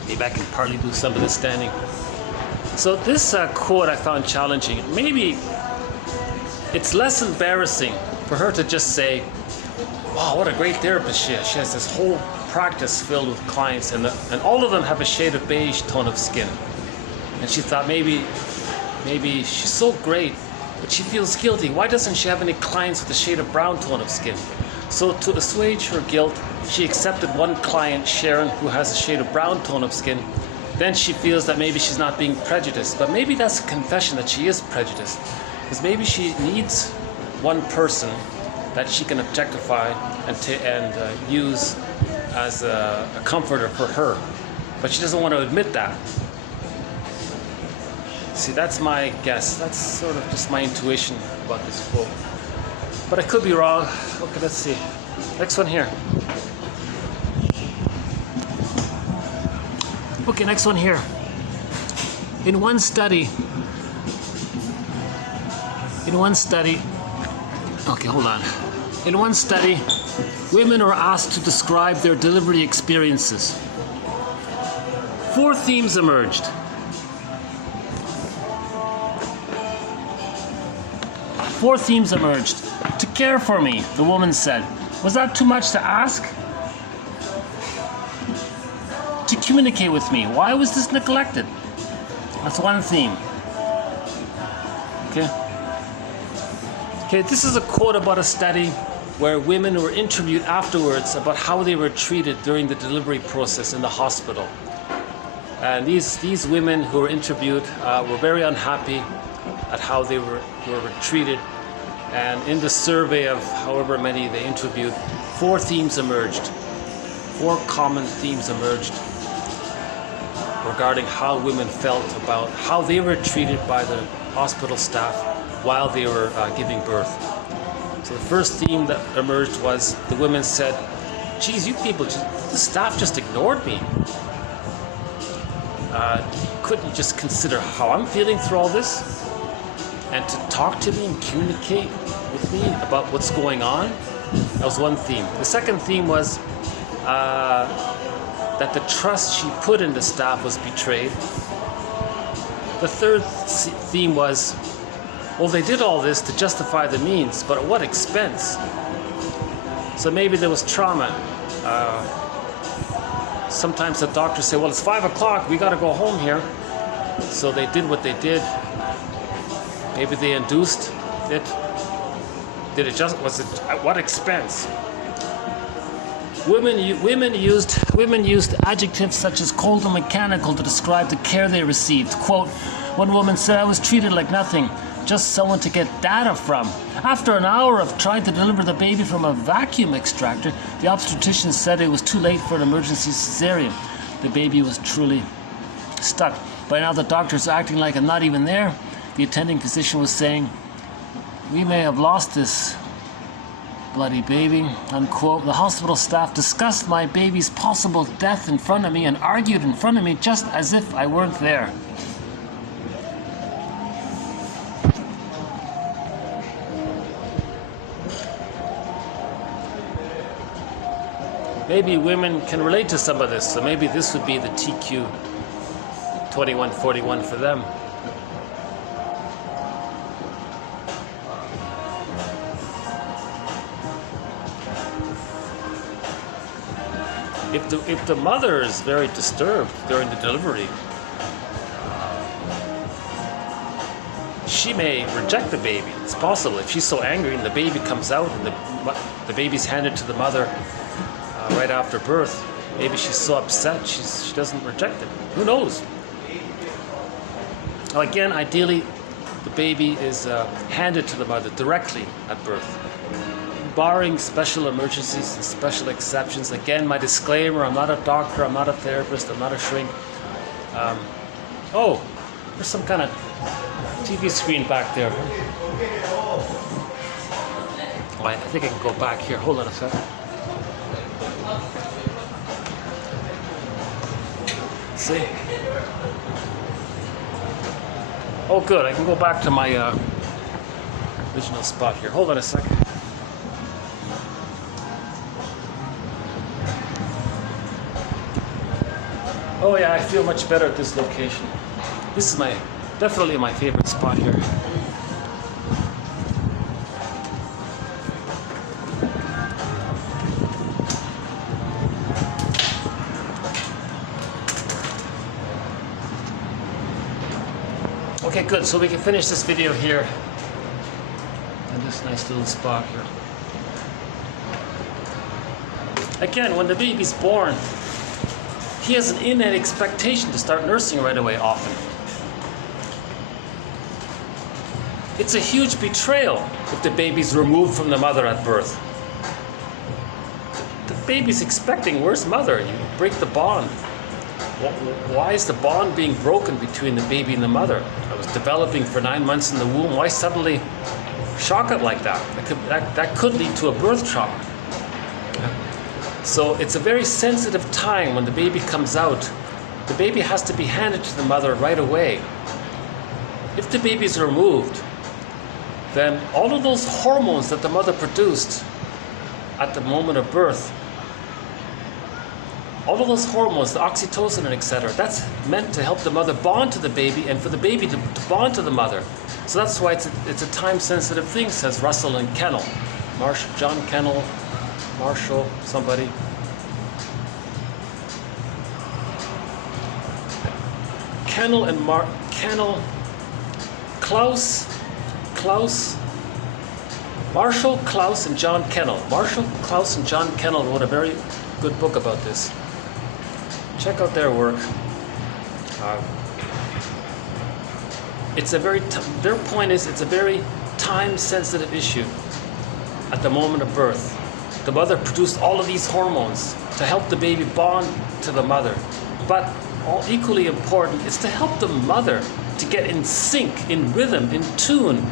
Maybe I can partly do some of this standing. So this quote I found challenging. Maybe it's less embarrassing for her to just say, wow, what a great therapist she is. She has this whole practice filled with clients and all of them have a shade of beige tone of skin. And she thought maybe she's so great, but she feels guilty. Why doesn't she have any clients with a shade of brown tone of skin? So to assuage her guilt, she accepted one client, Sharon, who has a shade of brown tone of skin. Then she feels that maybe she's not being prejudiced, but maybe that's a confession that she is prejudiced. Because maybe she needs one person that she can objectify and use as a comforter for her. But she doesn't want to admit that. See, that's my guess. That's sort of just my intuition about this quote. But I could be wrong. Okay, let's see. Next one here. Okay, next one here. In one study, okay, hold on. In one study, women were asked to describe their delivery experiences. 4 themes emerged. 4 themes emerged. To care for me, the woman said. Was that too much to ask? To communicate with me. Why was this neglected? That's one theme. Okay, this is a quote about a study where women were interviewed afterwards about how they were treated during the delivery process in the hospital. And these women who were interviewed were very unhappy at how they were treated. And in the survey of however many they interviewed, 4 themes emerged. 4 common themes emerged regarding how women felt about how they were treated by the hospital staff while they were giving birth. So the first theme that emerged was the women said, geez, you people, the staff just ignored me. Couldn't you just consider how I'm feeling through all this? And to talk to me and communicate with me about what's going on? That was one theme. The second theme was that the trust she put in the staff was betrayed. The third theme was, well, they did all this to justify the means, but at what expense? So maybe there was trauma. Sometimes the doctors say, well, it's 5 o'clock, we gotta go home here. So they did what they did. Maybe they induced it. Was it at what expense? Women used adjectives such as cold and mechanical to describe the care they received. Quote, one woman said, I was treated like nothing, just someone to get data from. After an hour of trying to deliver the baby from a vacuum extractor, the obstetrician said it was too late for an emergency cesarean. The baby was truly stuck. By now the doctors are acting like I'm not even there. The attending physician was saying, we may have lost this bloody baby, unquote. The hospital staff discussed my baby's possible death in front of me and argued in front of me just as if I weren't there. Maybe women can relate to some of this, so maybe this would be the TQ 2141 for them. If the mother is very disturbed during the delivery, she may reject the baby. It's possible. If she's so angry and the baby comes out and the baby's handed to the mother right after birth, maybe she's so upset she doesn't reject it. Who knows? Now again, ideally, the baby is handed to the mother directly at birth. Barring special emergencies and special exceptions. Again, my disclaimer, I'm not a doctor, I'm not a therapist, I'm not a shrink. Oh, there's some kind of TV screen back there. Oh, I think I can go back here. Hold on a second. See? Oh, good. I can go back to my original spot here. Hold on a second. Oh yeah, I feel much better at this location. This is definitely my favorite spot here. Okay, good. So we can finish this video here in this nice little spot here. Again, when the baby's born, he has an innate expectation to start nursing right away often. It's a huge betrayal if the baby's removed from the mother at birth. The baby's expecting, where's mother? You break the bond. Why is the bond being broken between the baby and the mother? I was developing for 9 months in the womb. Why suddenly shock it like that? That could lead to a birth trauma. So it's a very sensitive time when the baby comes out. The baby has to be handed to the mother right away. If the baby is removed, then all of those hormones that the mother produced at the moment of birth, all of those hormones, the oxytocin and etc., that's meant to help the mother bond to the baby and for the baby to bond to the mother. So that's why it's a time-sensitive thing, says Russell and Kennel. John Kennel, Marshall, somebody. Kennel and Marshall, Klaus, and John Kennel. Marshall, Klaus, and John Kennel wrote a very good book about this. Check out their work. Their point is it's a very time-sensitive issue at the moment of birth. The mother produced all of these hormones to help the baby bond to the mother. But equally important is to help the mother to get in sync, in rhythm, in tune.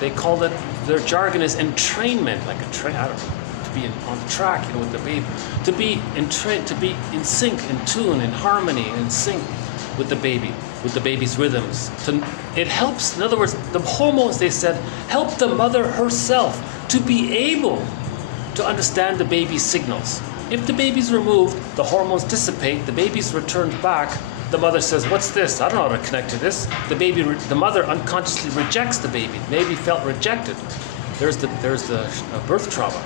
They call it, their jargon is entrainment, like I don't know, to be on the track, with the baby. To be entrained, to be in sync, in tune, in harmony, in sync with the baby, with the baby's rhythms. It helps, in other words, the hormones, they said, help the mother herself to be able to understand the baby's signals. If the baby's removed, the hormones dissipate, the baby's returned back, the mother says, what's this? I don't know how to connect to this. The mother unconsciously rejects the baby. The baby felt rejected. There's the birth trauma.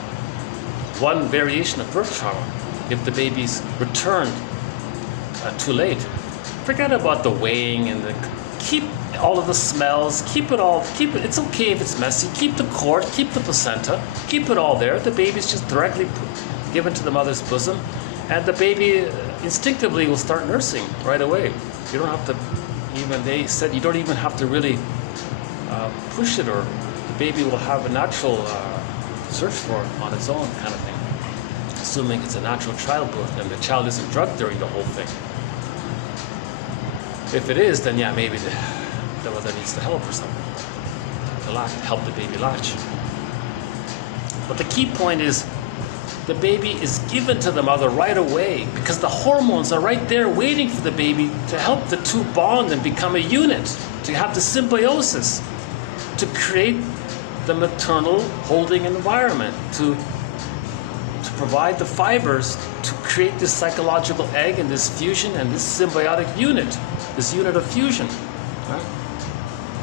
One variation of birth trauma. If the baby's returned too late, forget about the weighing and keep all of the smells, keep it, it's okay if it's messy, keep the cord, keep the placenta, keep it all there. The baby's just directly given to the mother's bosom, and the baby instinctively will start nursing right away. You don't have to they said you don't even have to really push it, or the baby will have a natural search for it on its own kind of thing, assuming it's a natural childbirth and the child isn't drugged during the whole thing. If it is, then yeah, maybe the mother needs to help or something to help the baby latch. But the key point is the baby is given to the mother right away because the hormones are right there waiting for the baby to help the two bond and become a unit, to have the symbiosis, to create the maternal holding environment, to provide the fibers to create this psychological egg and this fusion and this symbiotic unit, this unit of fusion. Right?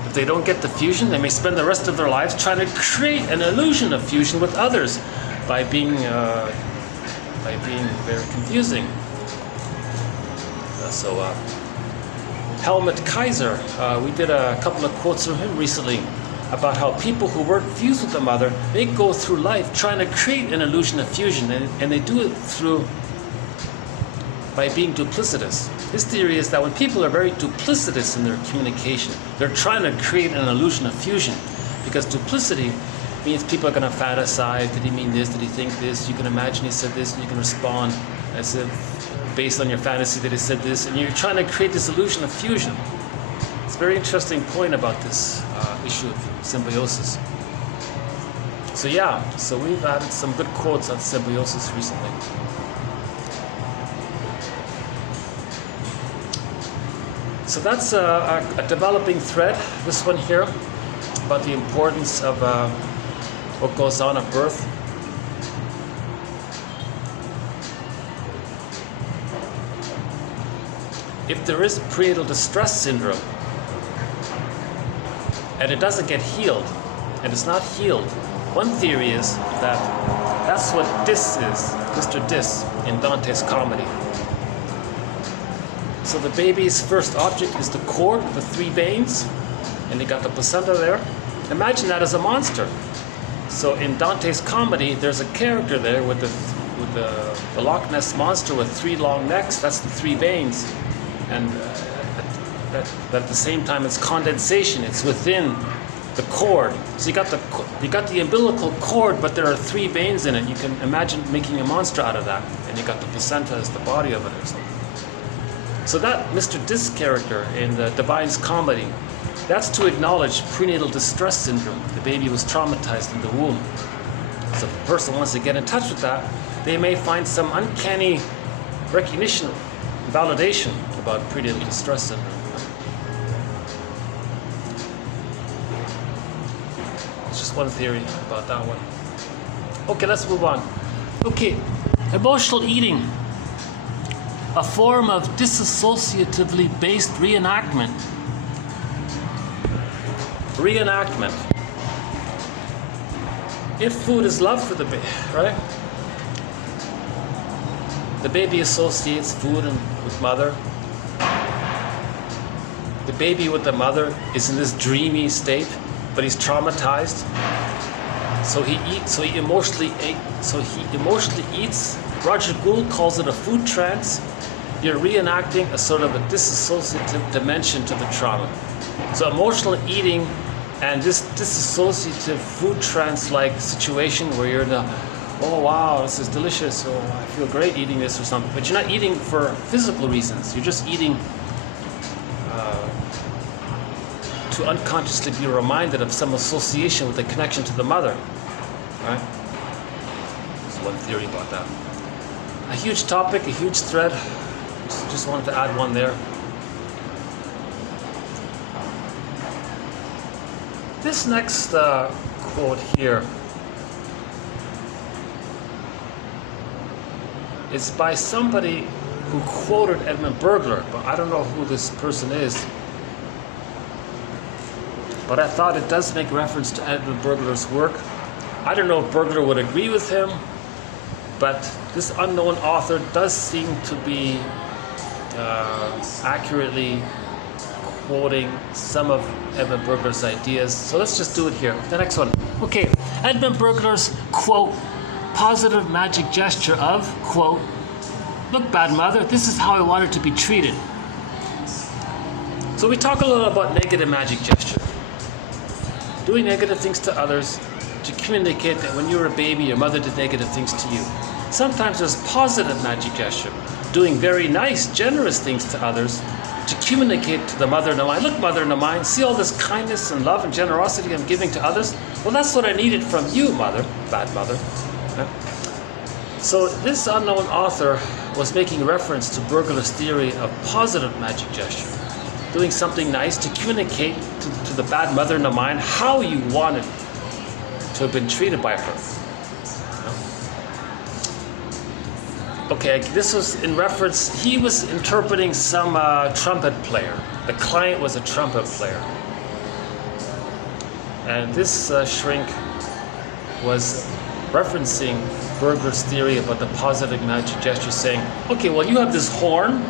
If they don't get the fusion, they may spend the rest of their lives trying to create an illusion of fusion with others by being very confusing. Helmut Kaiser, we did a couple of quotes from him recently about how people who weren't fused with the mother, they go through life trying to create an illusion of fusion, and they do it by being duplicitous. His theory is that when people are very duplicitous in their communication, they're trying to create an illusion of fusion, because duplicity means people are going to fantasize. Did he mean this? Did he think this? You can imagine he said this, and you can respond as if based on your fantasy that he said this, and you're trying to create this illusion of fusion. It's a very interesting point about this issue of symbiosis. So we've added some good quotes on symbiosis recently. So that's a developing thread, this one here, about the importance of what goes on at birth. If there is prenatal distress syndrome, and it doesn't get healed, and it's not healed, one theory is that that's what Dis is, Mr. Dis, in Dante's comedy. So the baby's first object is the cord, the three veins, and they got the placenta there. Imagine that as a monster. So in Dante's comedy, there's a character there with the Loch Ness monster with three long necks. That's the three veins, and at the same time, it's condensation. It's within the cord. So you got the umbilical cord, but there are three veins in it. You can imagine making a monster out of that, and you got the placenta as the body of it or something. So that Mr. Dis character in the Divine's comedy, that's to acknowledge prenatal distress syndrome. The baby was traumatized in the womb. So if a person wants to get in touch with that, they may find some uncanny recognition, validation about prenatal distress syndrome. It's just one theory about that one. Okay, let's move on. Okay, emotional eating. A form of disassociatively based reenactment. Reenactment. If food is love for the baby, right? The baby associates food with mother. The baby with the mother is in this dreamy state, but he's traumatized. So he emotionally eats. Roger Gould calls it a food trance. You're reenacting a sort of a disassociative dimension to the trauma. So emotional eating and this disassociative food trance-like situation where you're in the, oh wow, this is delicious, oh I feel great eating this or something. But you're not eating for physical reasons. You're just eating to unconsciously be reminded of some association with a connection to the mother. Right? There's one theory about that. A huge topic, a huge thread. Just wanted to add one there. This next quote here is by somebody who quoted Edmund Burglar, but I don't know who this person is. But I thought it does make reference to Edmund Burglar's work. I don't know if Burglar would agree with him, but this unknown author does seem to be accurately quoting some of Edmund Burglar's ideas. So let's just do it here. The next one. Okay, Edmund Burglar's quote, positive magic gesture of, quote, look, bad mother, this is how I wanted to be treated. So we talk a little about negative magic gesture. Doing negative things to others to communicate that when you were a baby, your mother did negative things to you. Sometimes there's positive magic gesture, doing very nice, generous things to others to communicate to the mother in the mind, look, mother in the mind, see all this kindness and love and generosity I'm giving to others? Well, that's what I needed from you, mother, bad mother. Yeah. So this unknown author was making reference to Berger's theory of positive magic gesture, doing something nice to communicate to the bad mother in the mind how you wanted to have been treated by her. Okay, this was in reference, he was interpreting some trumpet player. The client was a trumpet player. And this shrink was referencing Berger's theory about the positive magic gesture, saying, okay, well, you have this horn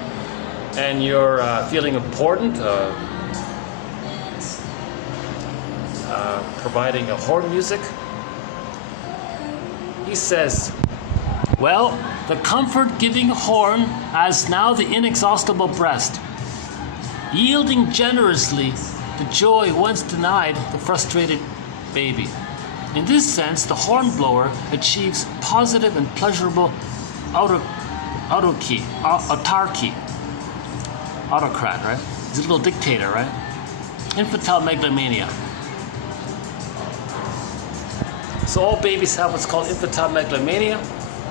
and you're feeling important, providing a horn music. He says, well, the comfort-giving horn has now the inexhaustible breast, yielding generously the joy once denied the frustrated baby. In this sense, the horn blower achieves positive and pleasurable autarky, autocrat, right? He's a little dictator, right? Infantile megalomania. So all babies have what's called infantile megalomania.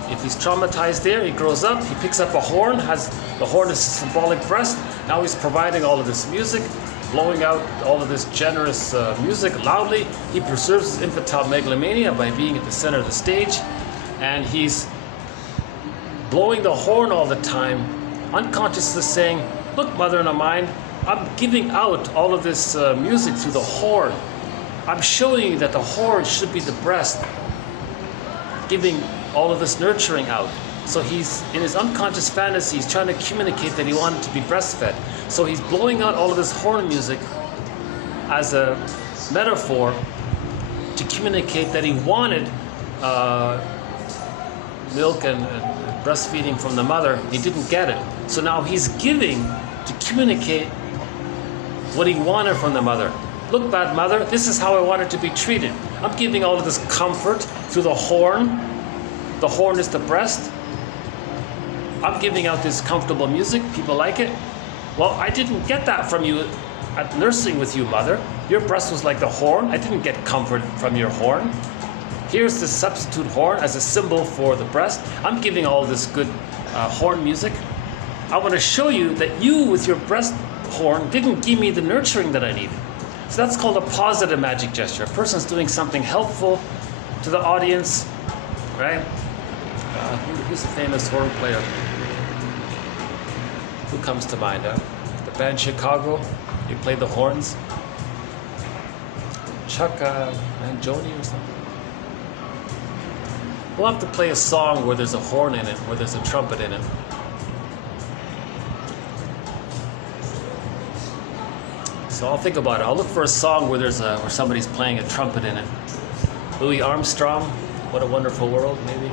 If he's traumatized there, he grows up, he picks up a horn, the horn is a symbolic breast. Now he's providing all of this music, blowing out all of this generous music loudly. He preserves his infantile megalomania by being at the center of the stage, and he's blowing the horn all the time, unconsciously saying, look, mother in a mind, I'm giving out all of this music through the horn. I'm showing you that the horn should be the breast, giving all of this nurturing out. So he's, in his unconscious fantasy, he's trying to communicate that he wanted to be breastfed. So he's blowing out all of this horn music as a metaphor to communicate that he wanted milk and breastfeeding from the mother. He didn't get it. So now he's giving to communicate what he wanted from the mother. Look, bad mother, this is how I wanted to be treated. I'm giving all of this comfort through the horn. The horn is the breast. I'm giving out this comfortable music. People like it. Well, I didn't get that from you at nursing with you, mother. Your breast was like the horn. I didn't get comfort from your horn. Here's the substitute horn as a symbol for the breast. I'm giving all this good horn music. I want to show you that you, with your breast horn, didn't give me the nurturing that I needed. So that's called a positive magic gesture. A person's doing something helpful to the audience, right? Who's a famous horn player? Who comes to mind? The band Chicago, they played the horns. Chuck Mangione or something. We'll have to play a song where there's a horn in it, where there's a trumpet in it. So I'll think about it. I'll look for a song where where somebody's playing a trumpet in it. Louis Armstrong, What a Wonderful World, maybe.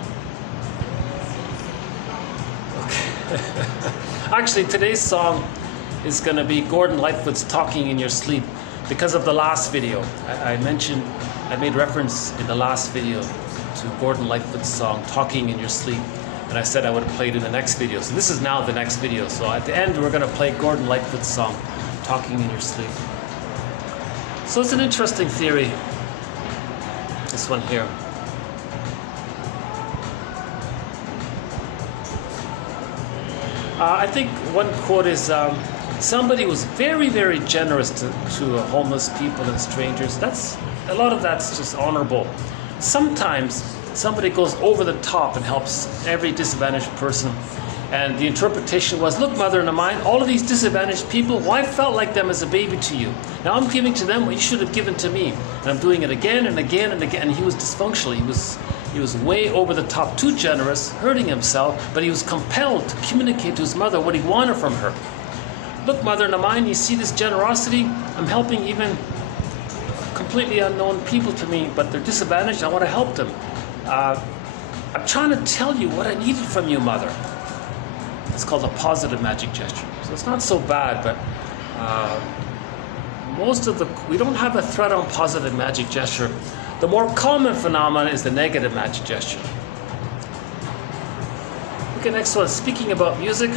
Actually, today's song is going to be Gordon Lightfoot's Talking in Your Sleep because of the last video. I made reference in the last video to Gordon Lightfoot's song Talking in Your Sleep, and I said I would have played in the next video. So this is now the next video. So at the end, we're going to play Gordon Lightfoot's song Talking in Your Sleep. So it's an interesting theory, this one here. I think one quote is, somebody was very, very generous to homeless people and strangers. A lot of that's just honorable. Sometimes somebody goes over the top and helps every disadvantaged person. And the interpretation was, look, mother in a mind, all of these disadvantaged people, well, I felt like them as a baby to you. Now I'm giving to them what you should have given to me. And I'm doing it again and again and again. And he was dysfunctional. He was way over the top, too generous, hurting himself, but he was compelled to communicate to his mother what he wanted from her. Look, mother in a mind, you see this generosity? I'm helping even completely unknown people to me, but they're disadvantaged. I want to help them. I'm trying to tell you what I needed from you, mother. It's called a positive magic gesture. So it's not so bad, but we don't have a threat on positive magic gesture. The more common phenomenon is the negative magic gesture. Okay, next one, speaking about music.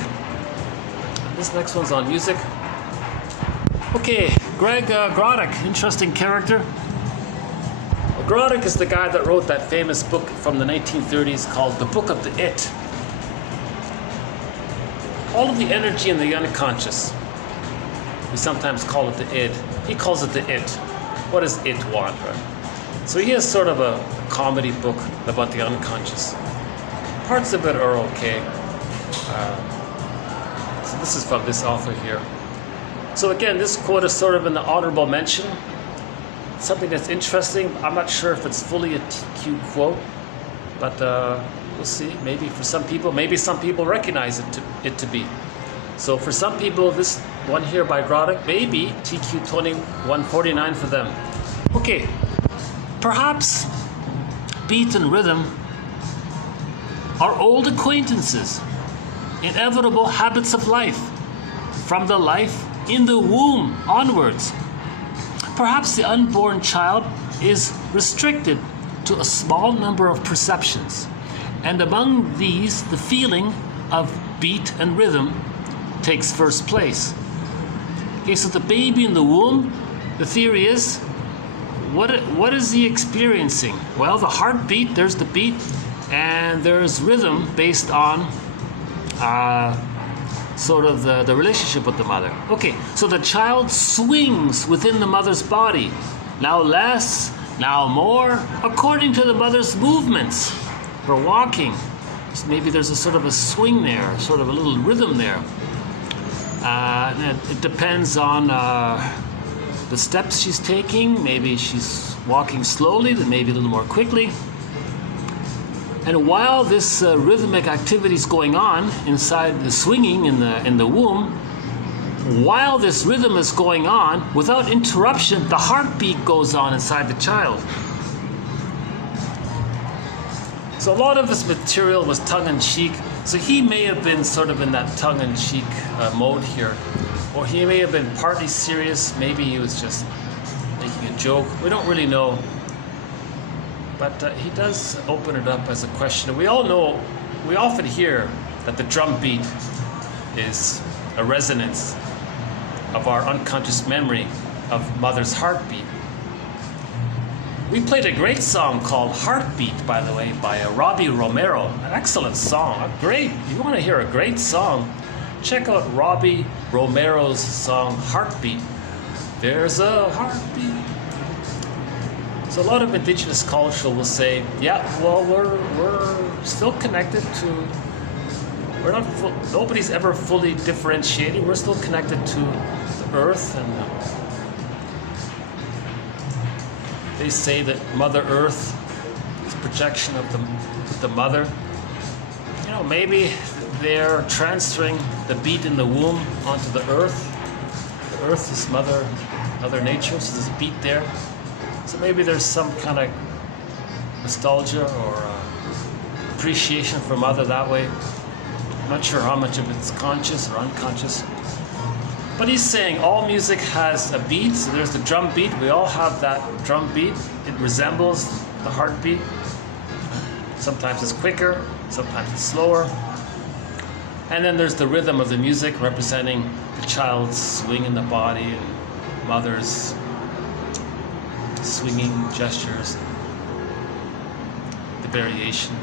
This next one's on music. Okay, Greg Grodek, interesting character. Grodek is the guy that wrote that famous book from the 1930s called The Book of the It. All of the energy in the unconscious. We sometimes call it the id. He calls it the it. What does it want, right? So he has sort of a comedy book about the unconscious. Parts of it are okay. So this is from this author here. So again, this quote is sort of an honorable mention. Something that's interesting. I'm not sure if it's fully a TQ quote, but we'll see. Maybe for some people, maybe some people recognize it to be. So for some people, this one here by Grodek, maybe TQ 2149 for them. Okay, perhaps beat and rhythm are old acquaintances, inevitable habits of life, from the life in the womb onwards. Perhaps the unborn child is restricted to a small number of perceptions, and among these, the feeling of beat and rhythm takes first place. Okay, so the baby in the womb, the theory is, what is he experiencing? Well, the heartbeat, there's the beat, and there's rhythm based on sort of the relationship with the mother. Okay, so the child swings within the mother's body, now less, now more, according to the mother's movements. Her walking, so maybe there's a sort of a swing there, sort of a little rhythm there. And it depends on the steps she's taking. Maybe she's walking slowly, then maybe a little more quickly. And while this rhythmic activity is going on inside the swinging in the womb, while this rhythm is going on, without interruption, the heartbeat goes on inside the child. So a lot of this material was tongue-in-cheek. So he may have been sort of in that tongue-in-cheek mode here. Or he may have been partly serious. Maybe he was just making a joke. We don't really know. But he does open it up as a question. We all know, we often hear that the drum beat is a resonance of our unconscious memory of mother's heartbeat. We played a great song called Heartbeat, by the way, by Robbie Romero. An excellent song. Great. You want to hear a great song? Check out Robbie Romero's song Heartbeat. There's a heartbeat. So a lot of indigenous culture will say, yeah, well, we're still connected to, nobody's ever fully differentiated. We're still connected to the earth, and they say that Mother Earth is a projection of the mother. You know, maybe they're transferring the beat in the womb onto the earth. The earth is Mother Nature, so there's a beat there. So maybe there's some kind of nostalgia or appreciation for Mother that way. I'm not sure how much of it's conscious or unconscious. But he's saying all music has a beat, so there's the drum beat. We all have that drum beat. It resembles the heartbeat. Sometimes it's quicker, sometimes it's slower. And then there's the rhythm of the music representing the child's swing in the body and mother's swinging gestures, the variation,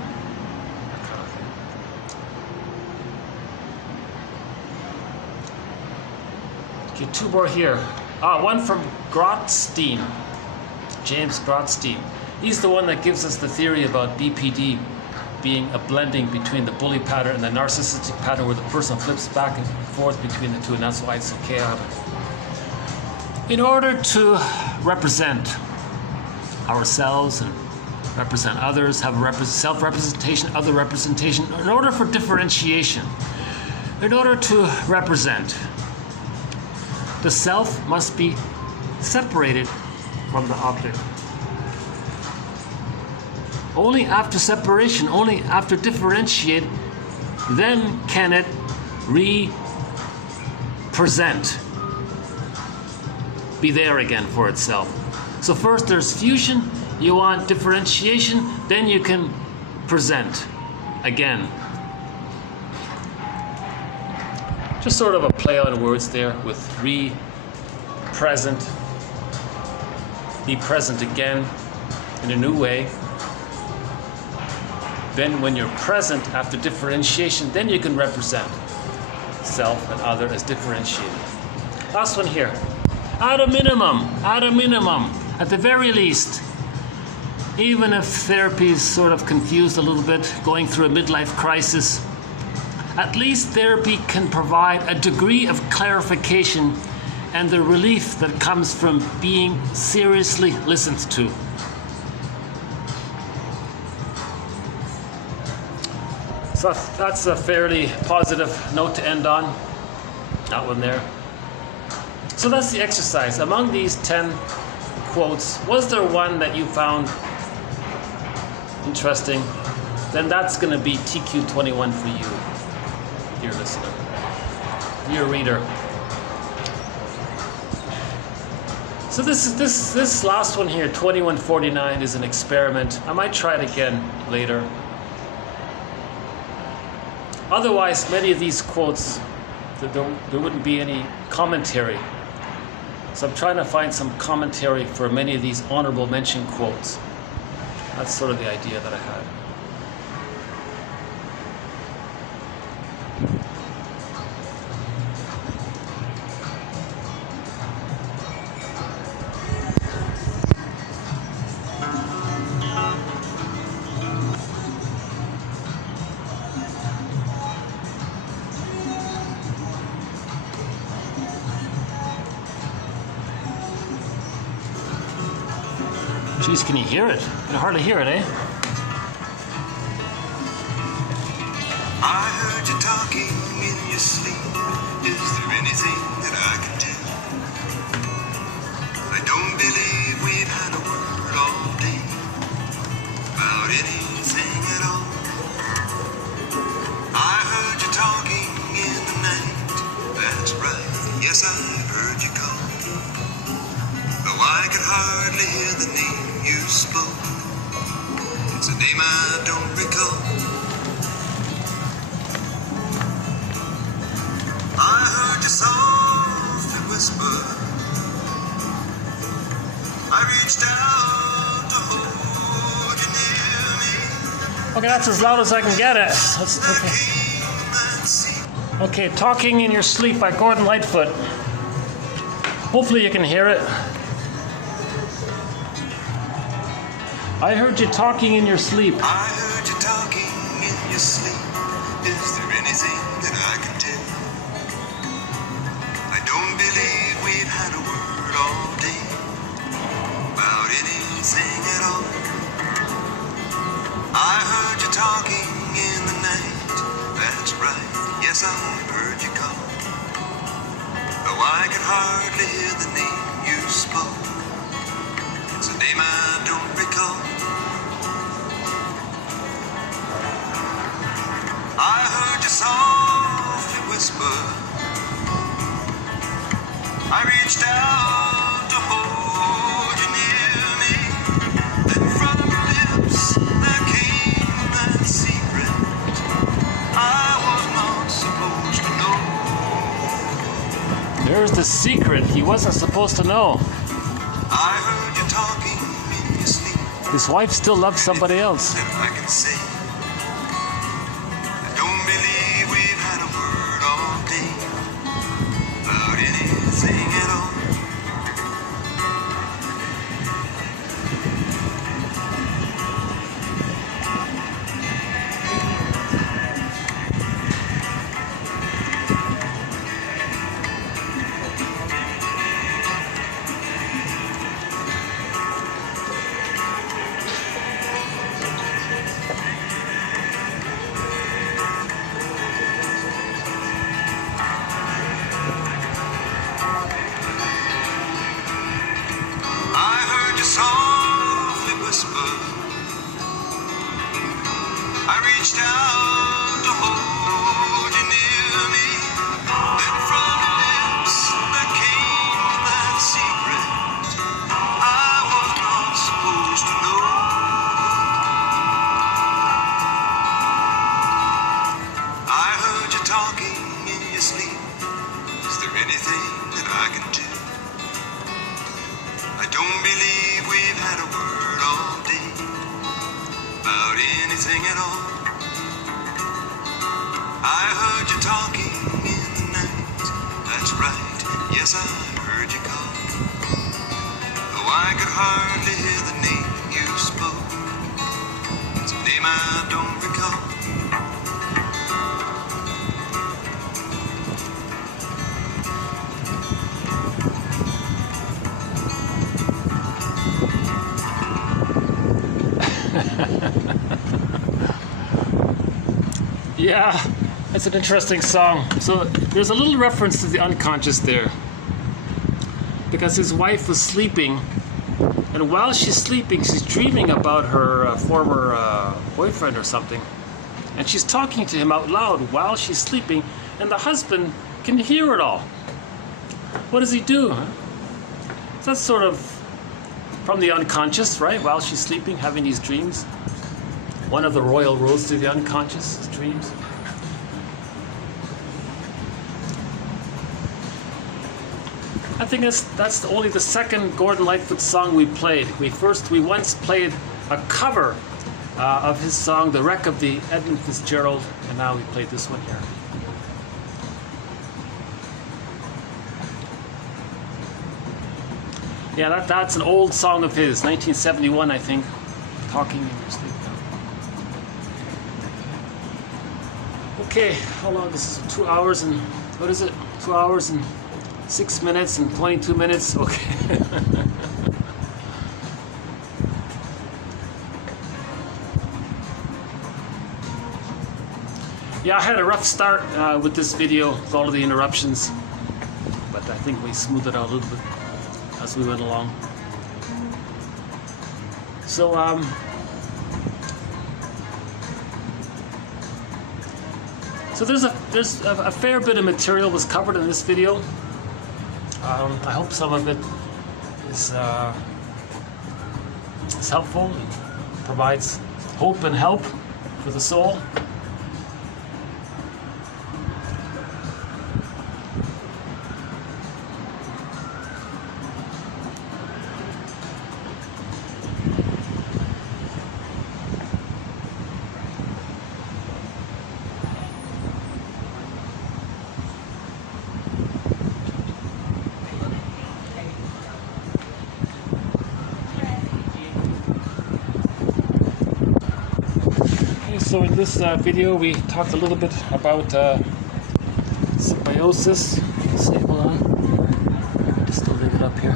that kind of thing. Okay, two more here. One from Grotstein, James Grotstein. He's the one that gives us the theory about BPD being a blending between the bully pattern and the narcissistic pattern where the person flips back and forth between the two, and that's why it's so chaotic. In order to represent ourselves and represent others, have self-representation, other representation, in order for differentiation, in order to represent, the self must be separated from the object. Only after separation, only after differentiate, then can it represent, be there again for itself. So first there's fusion, you want differentiation, then you can present again. Just sort of a play on words there with present, be present again. in a new way. Then when you're present after differentiation, then you can represent self and other as differentiated. Last one here. At a minimum, at the very least, even if therapy is sort of confused a little bit, going through a midlife crisis, at least therapy can provide a degree of clarification and the relief that comes from being seriously listened to. So that's a fairly positive note to end on. That one there. So that's the exercise. Among these 10 quotes, was there one that you found interesting? Then that's going to be TQ21 for you, dear listener, dear reader. So this last one here, 2149, is an experiment. I might try it again later. Otherwise, many of these quotes, there wouldn't be any commentary. So I'm trying to find some commentary for many of these honorable mention quotes. That's sort of the idea that I had. Jeez, can you hear it? You can hardly hear it, eh? I heard you talking in your sleep. Is there anything that I can do? I don't believe we've had a word all day about anything at all. I heard you talking in the night. That's right, yes, I heard you call. Though I could hardly hear the name you spoke. It's a name I don't recall. I heard you softly whisper. I reached out to hold you near me. Okay, that's as loud as I can get it. That's okay. Okay, Talking in Your Sleep by Gordon Lightfoot. Hopefully you can hear it. I heard you talking in your sleep. I heard you talking in your sleep. Is there anything that I can tell? I don't believe we've had a word all day about anything at all. I heard you talking in the night. That's right, yes, I heard you call. Though I could hardly hear the name you spoke. It's a name I don't recall. I heard you softly whisper. I reached out to hold you near me. Then from your lips there came that secret I was not supposed to know. There's the secret he wasn't supposed to know. I heard you talking in your sleep. His wife still loves somebody else. That I can say. I don't believe we've had a word all day about anything at all. Softly whisper. I reached out to hold you near me. Then from your lips there came that secret I was not supposed to know. I heard you talking in your sleep. Is there anything that I can do? I don't believe we've had a word all day I heard you talking in the night. That's right, yes, I heard you call. Though I could hardly hear the name you spoke. It's a name I don't recall. Yeah, that's an interesting song. So there's a little reference to the unconscious there. Because his wife was sleeping, and while she's sleeping, she's dreaming about her former boyfriend or something. And she's talking to him out loud while she's sleeping, and the husband can hear it all. What does he do? Huh? So that's sort of from the unconscious, right? While she's sleeping, having these dreams. One of the royal roads to the unconscious is dreams. I think that's only the second Gordon Lightfoot song we played. We once played a cover of his song, The Wreck of the Edmund Fitzgerald, and now we played this one here. Yeah, that's an old song of his, 1971, I think. Talking in your sleep. Okay, how long? This is 2 hours and, what is it? 2 hours and 6 minutes and 22 minutes. Okay. Yeah, I had a rough start with this video with all of the interruptions, but I think we smoothed it out a little bit as we went along. So, So there's a fair bit of material was covered in this video. I hope some of it is helpful and provides hope and help for the soul. So in this video we talked a little bit about symbiosis. Let's see, hold on. Just to leave it up here.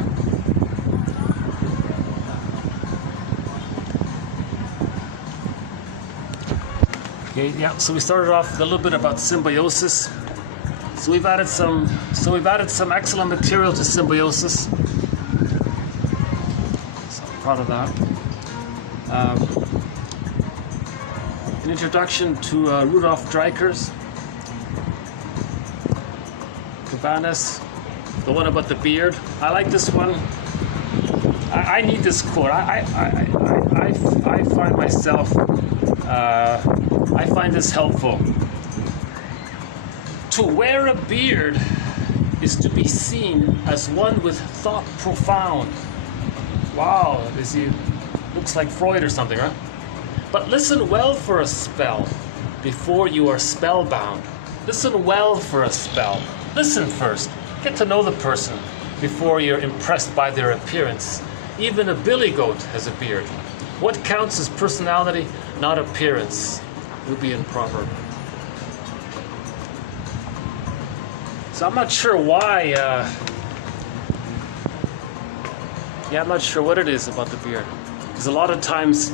Okay, yeah. So we started off with a little bit about symbiosis. So we've added some excellent material to symbiosis. So I'm proud of that. An introduction to Rudolf Dreikers, Cabanas, the one about the beard. I like this one. I need this quote. I find myself, I find this helpful. To wear a beard is to be seen as one with thought profound. Wow, looks like Freud or something, right? But listen well for a spell before you are spellbound. Listen well for a spell. Listen first. Get to know the person before you're impressed by their appearance. Even a billy goat has a beard. What counts as personality, not appearance, would be in proverb. So I'm not sure why, I'm not sure what it is about the beard. Because a lot of times,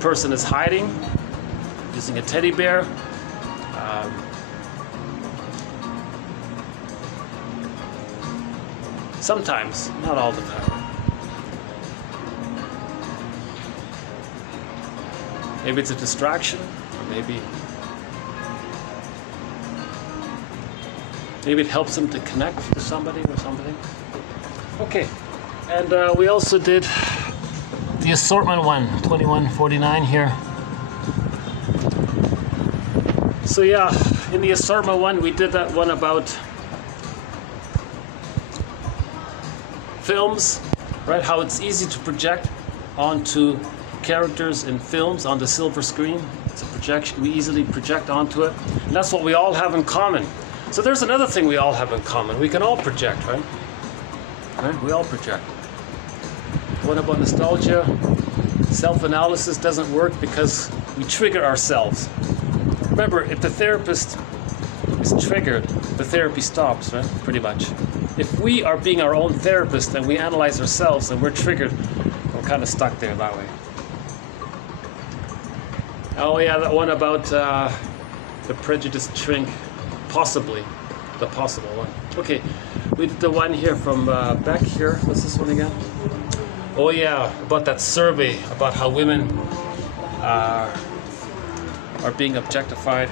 person is hiding, using a teddy bear. Sometimes, not all the time. Maybe it's a distraction, or maybe it helps them to connect to somebody or something. Okay, and we also did the assortment one, 2149 here. So yeah, in the assortment one, we did that one about films, right? How it's easy to project onto characters in films on the silver screen. It's a we easily project onto it. And that's what we all have in common. So there's another thing we all have in common. We can all project, right? Right? We all project. What about nostalgia? Self-analysis doesn't work because we trigger ourselves. Remember, if the therapist is triggered, the therapy stops, right? Pretty much. If we are being our own therapist and we analyze ourselves and we're triggered, we're kind of stuck there that way. Oh yeah, that one about the prejudiced shrink, possibly, the possible one. Okay, we did the one here from back here. What's this one again? Oh yeah, about that survey about how women are being objectified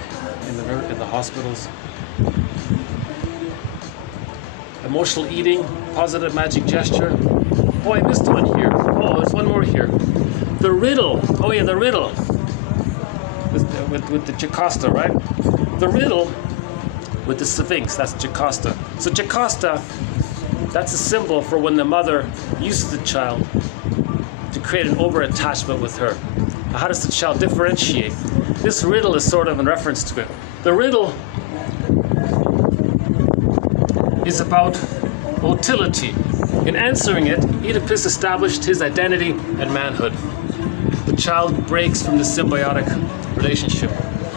in the hospitals. Emotional eating, positive magic gesture. Oh, I missed one here. Oh, there's one more here. The riddle. Oh yeah, the riddle. With the Jacobson, right? The riddle with the Sphinx, that's Jacobson. So Jacobson, that's a symbol for when the mother uses the child to create an over-attachment with her. Now, how does the child differentiate? This riddle is sort of in reference to it. The riddle is about motility. In answering it, Oedipus established his identity and manhood. The child breaks from the symbiotic relationship.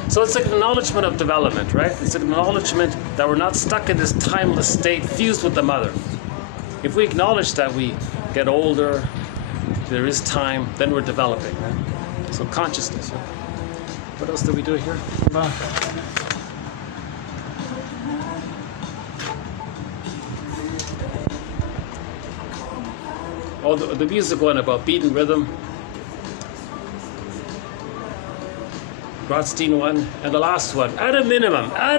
So it's an acknowledgement of development, right? It's an acknowledgement that we're not stuck in this timeless state fused with the mother. If we acknowledge that we get older, there is time, then we're developing, right? So consciousness. Right? What else do we do here? Oh, the music one about beat and rhythm. Rothstein one, and the last one, at a minimum, I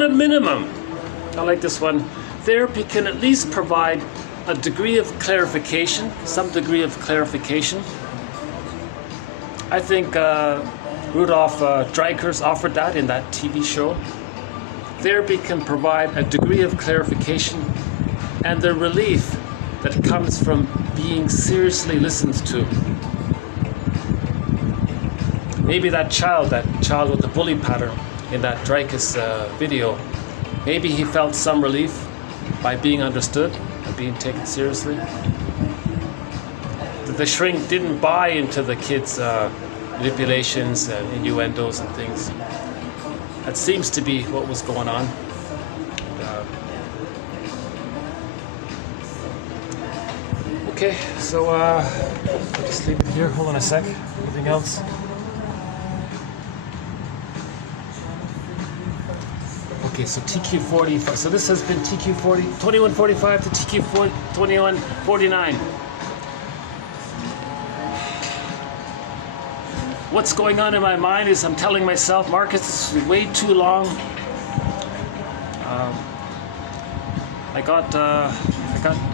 like this one. Therapy can at least provide a degree of clarification, some degree of clarification. I think Rudolf Dreikers offered that in that TV show. Therapy can provide a degree of clarification and the relief that comes from being seriously listened to. Maybe that child with the bully pattern in that Dreikers video, maybe he felt some relief by being understood and being taken seriously. The shrink didn't buy into the kid's manipulations and innuendos and things. That seems to be what was going on. Okay, so just leave it here. Hold on a sec. Anything else? Okay, so TQ40. So this has been TQ40, 2145 to TQ40, 2149. What's going on in my mind is I'm telling myself, Marcus, this is way too long. I got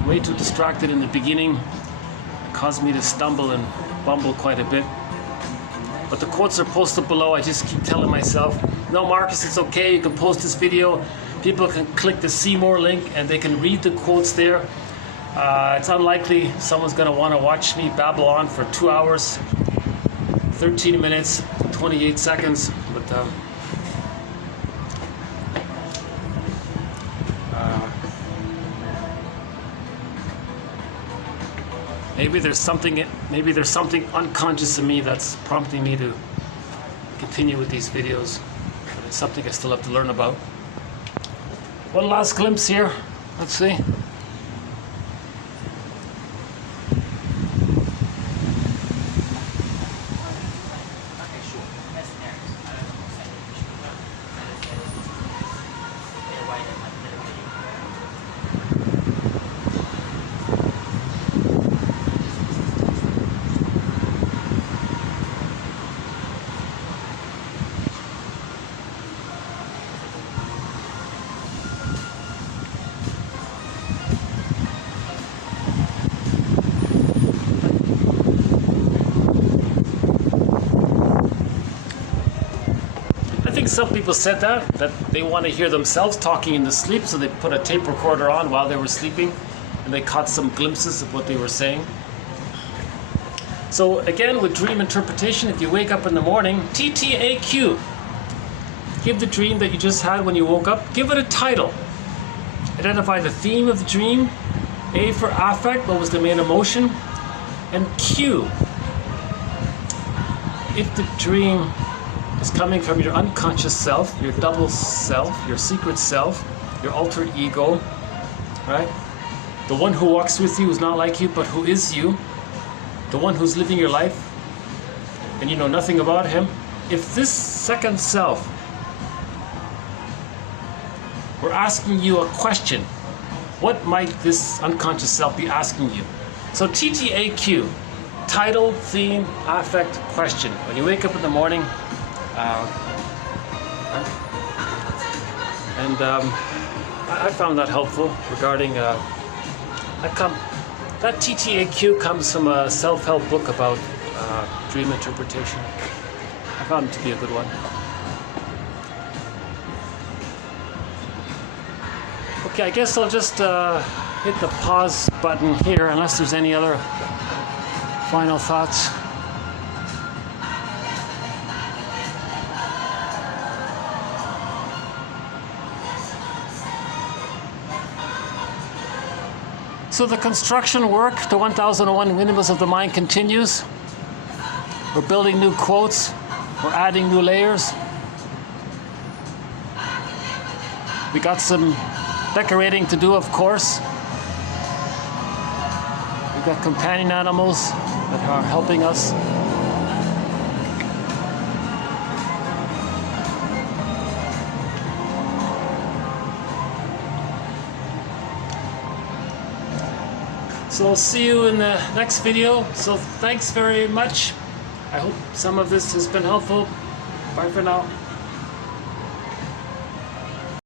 way too distracted in the beginning. It caused me to stumble and bumble quite a bit. But the quotes are posted below. I just keep telling myself, no, Marcus, it's okay. You can post this video. People can click the see more link and they can read the quotes there. It's unlikely someone's going to want to watch me babble on for 2 hours, 13 minutes, 28 seconds. But maybe there's something unconscious in me that's prompting me to continue with these videos. But it's something I still have to learn about. One last glimpse here. Let's see. Some people said that they want to hear themselves talking in the sleep, so they put a tape recorder on while they were sleeping and they caught some glimpses of what they were saying. So again, with dream interpretation, if you wake up in the morning, TTAQ, give the dream that you just had when you woke up, give it a title. Identify the theme of the dream. A for affect, what was the main emotion? And Q, if the dream is coming from your unconscious self, your double self, your secret self, your alter ego, right? The one who walks with you, who's not like you, but who is you. The one who's living your life, and you know nothing about him. If this second self were asking you a question, what might this unconscious self be asking you? So TTAQ, title, theme, affect, question. When you wake up in the morning, I found that helpful regarding that TTAQ comes from a self-help book about dream interpretation. I found it to be a good one. Okay, I guess I'll just hit the pause button here unless there's any other final thoughts. So the construction work, the 1001 Windows of the Mind continues. We're building new quotes. We're adding new layers. We got some decorating to do, of course. We've got companion animals that are helping us. So I'll see you in the next video. So thanks very much. I hope some of this has been helpful. Bye for now.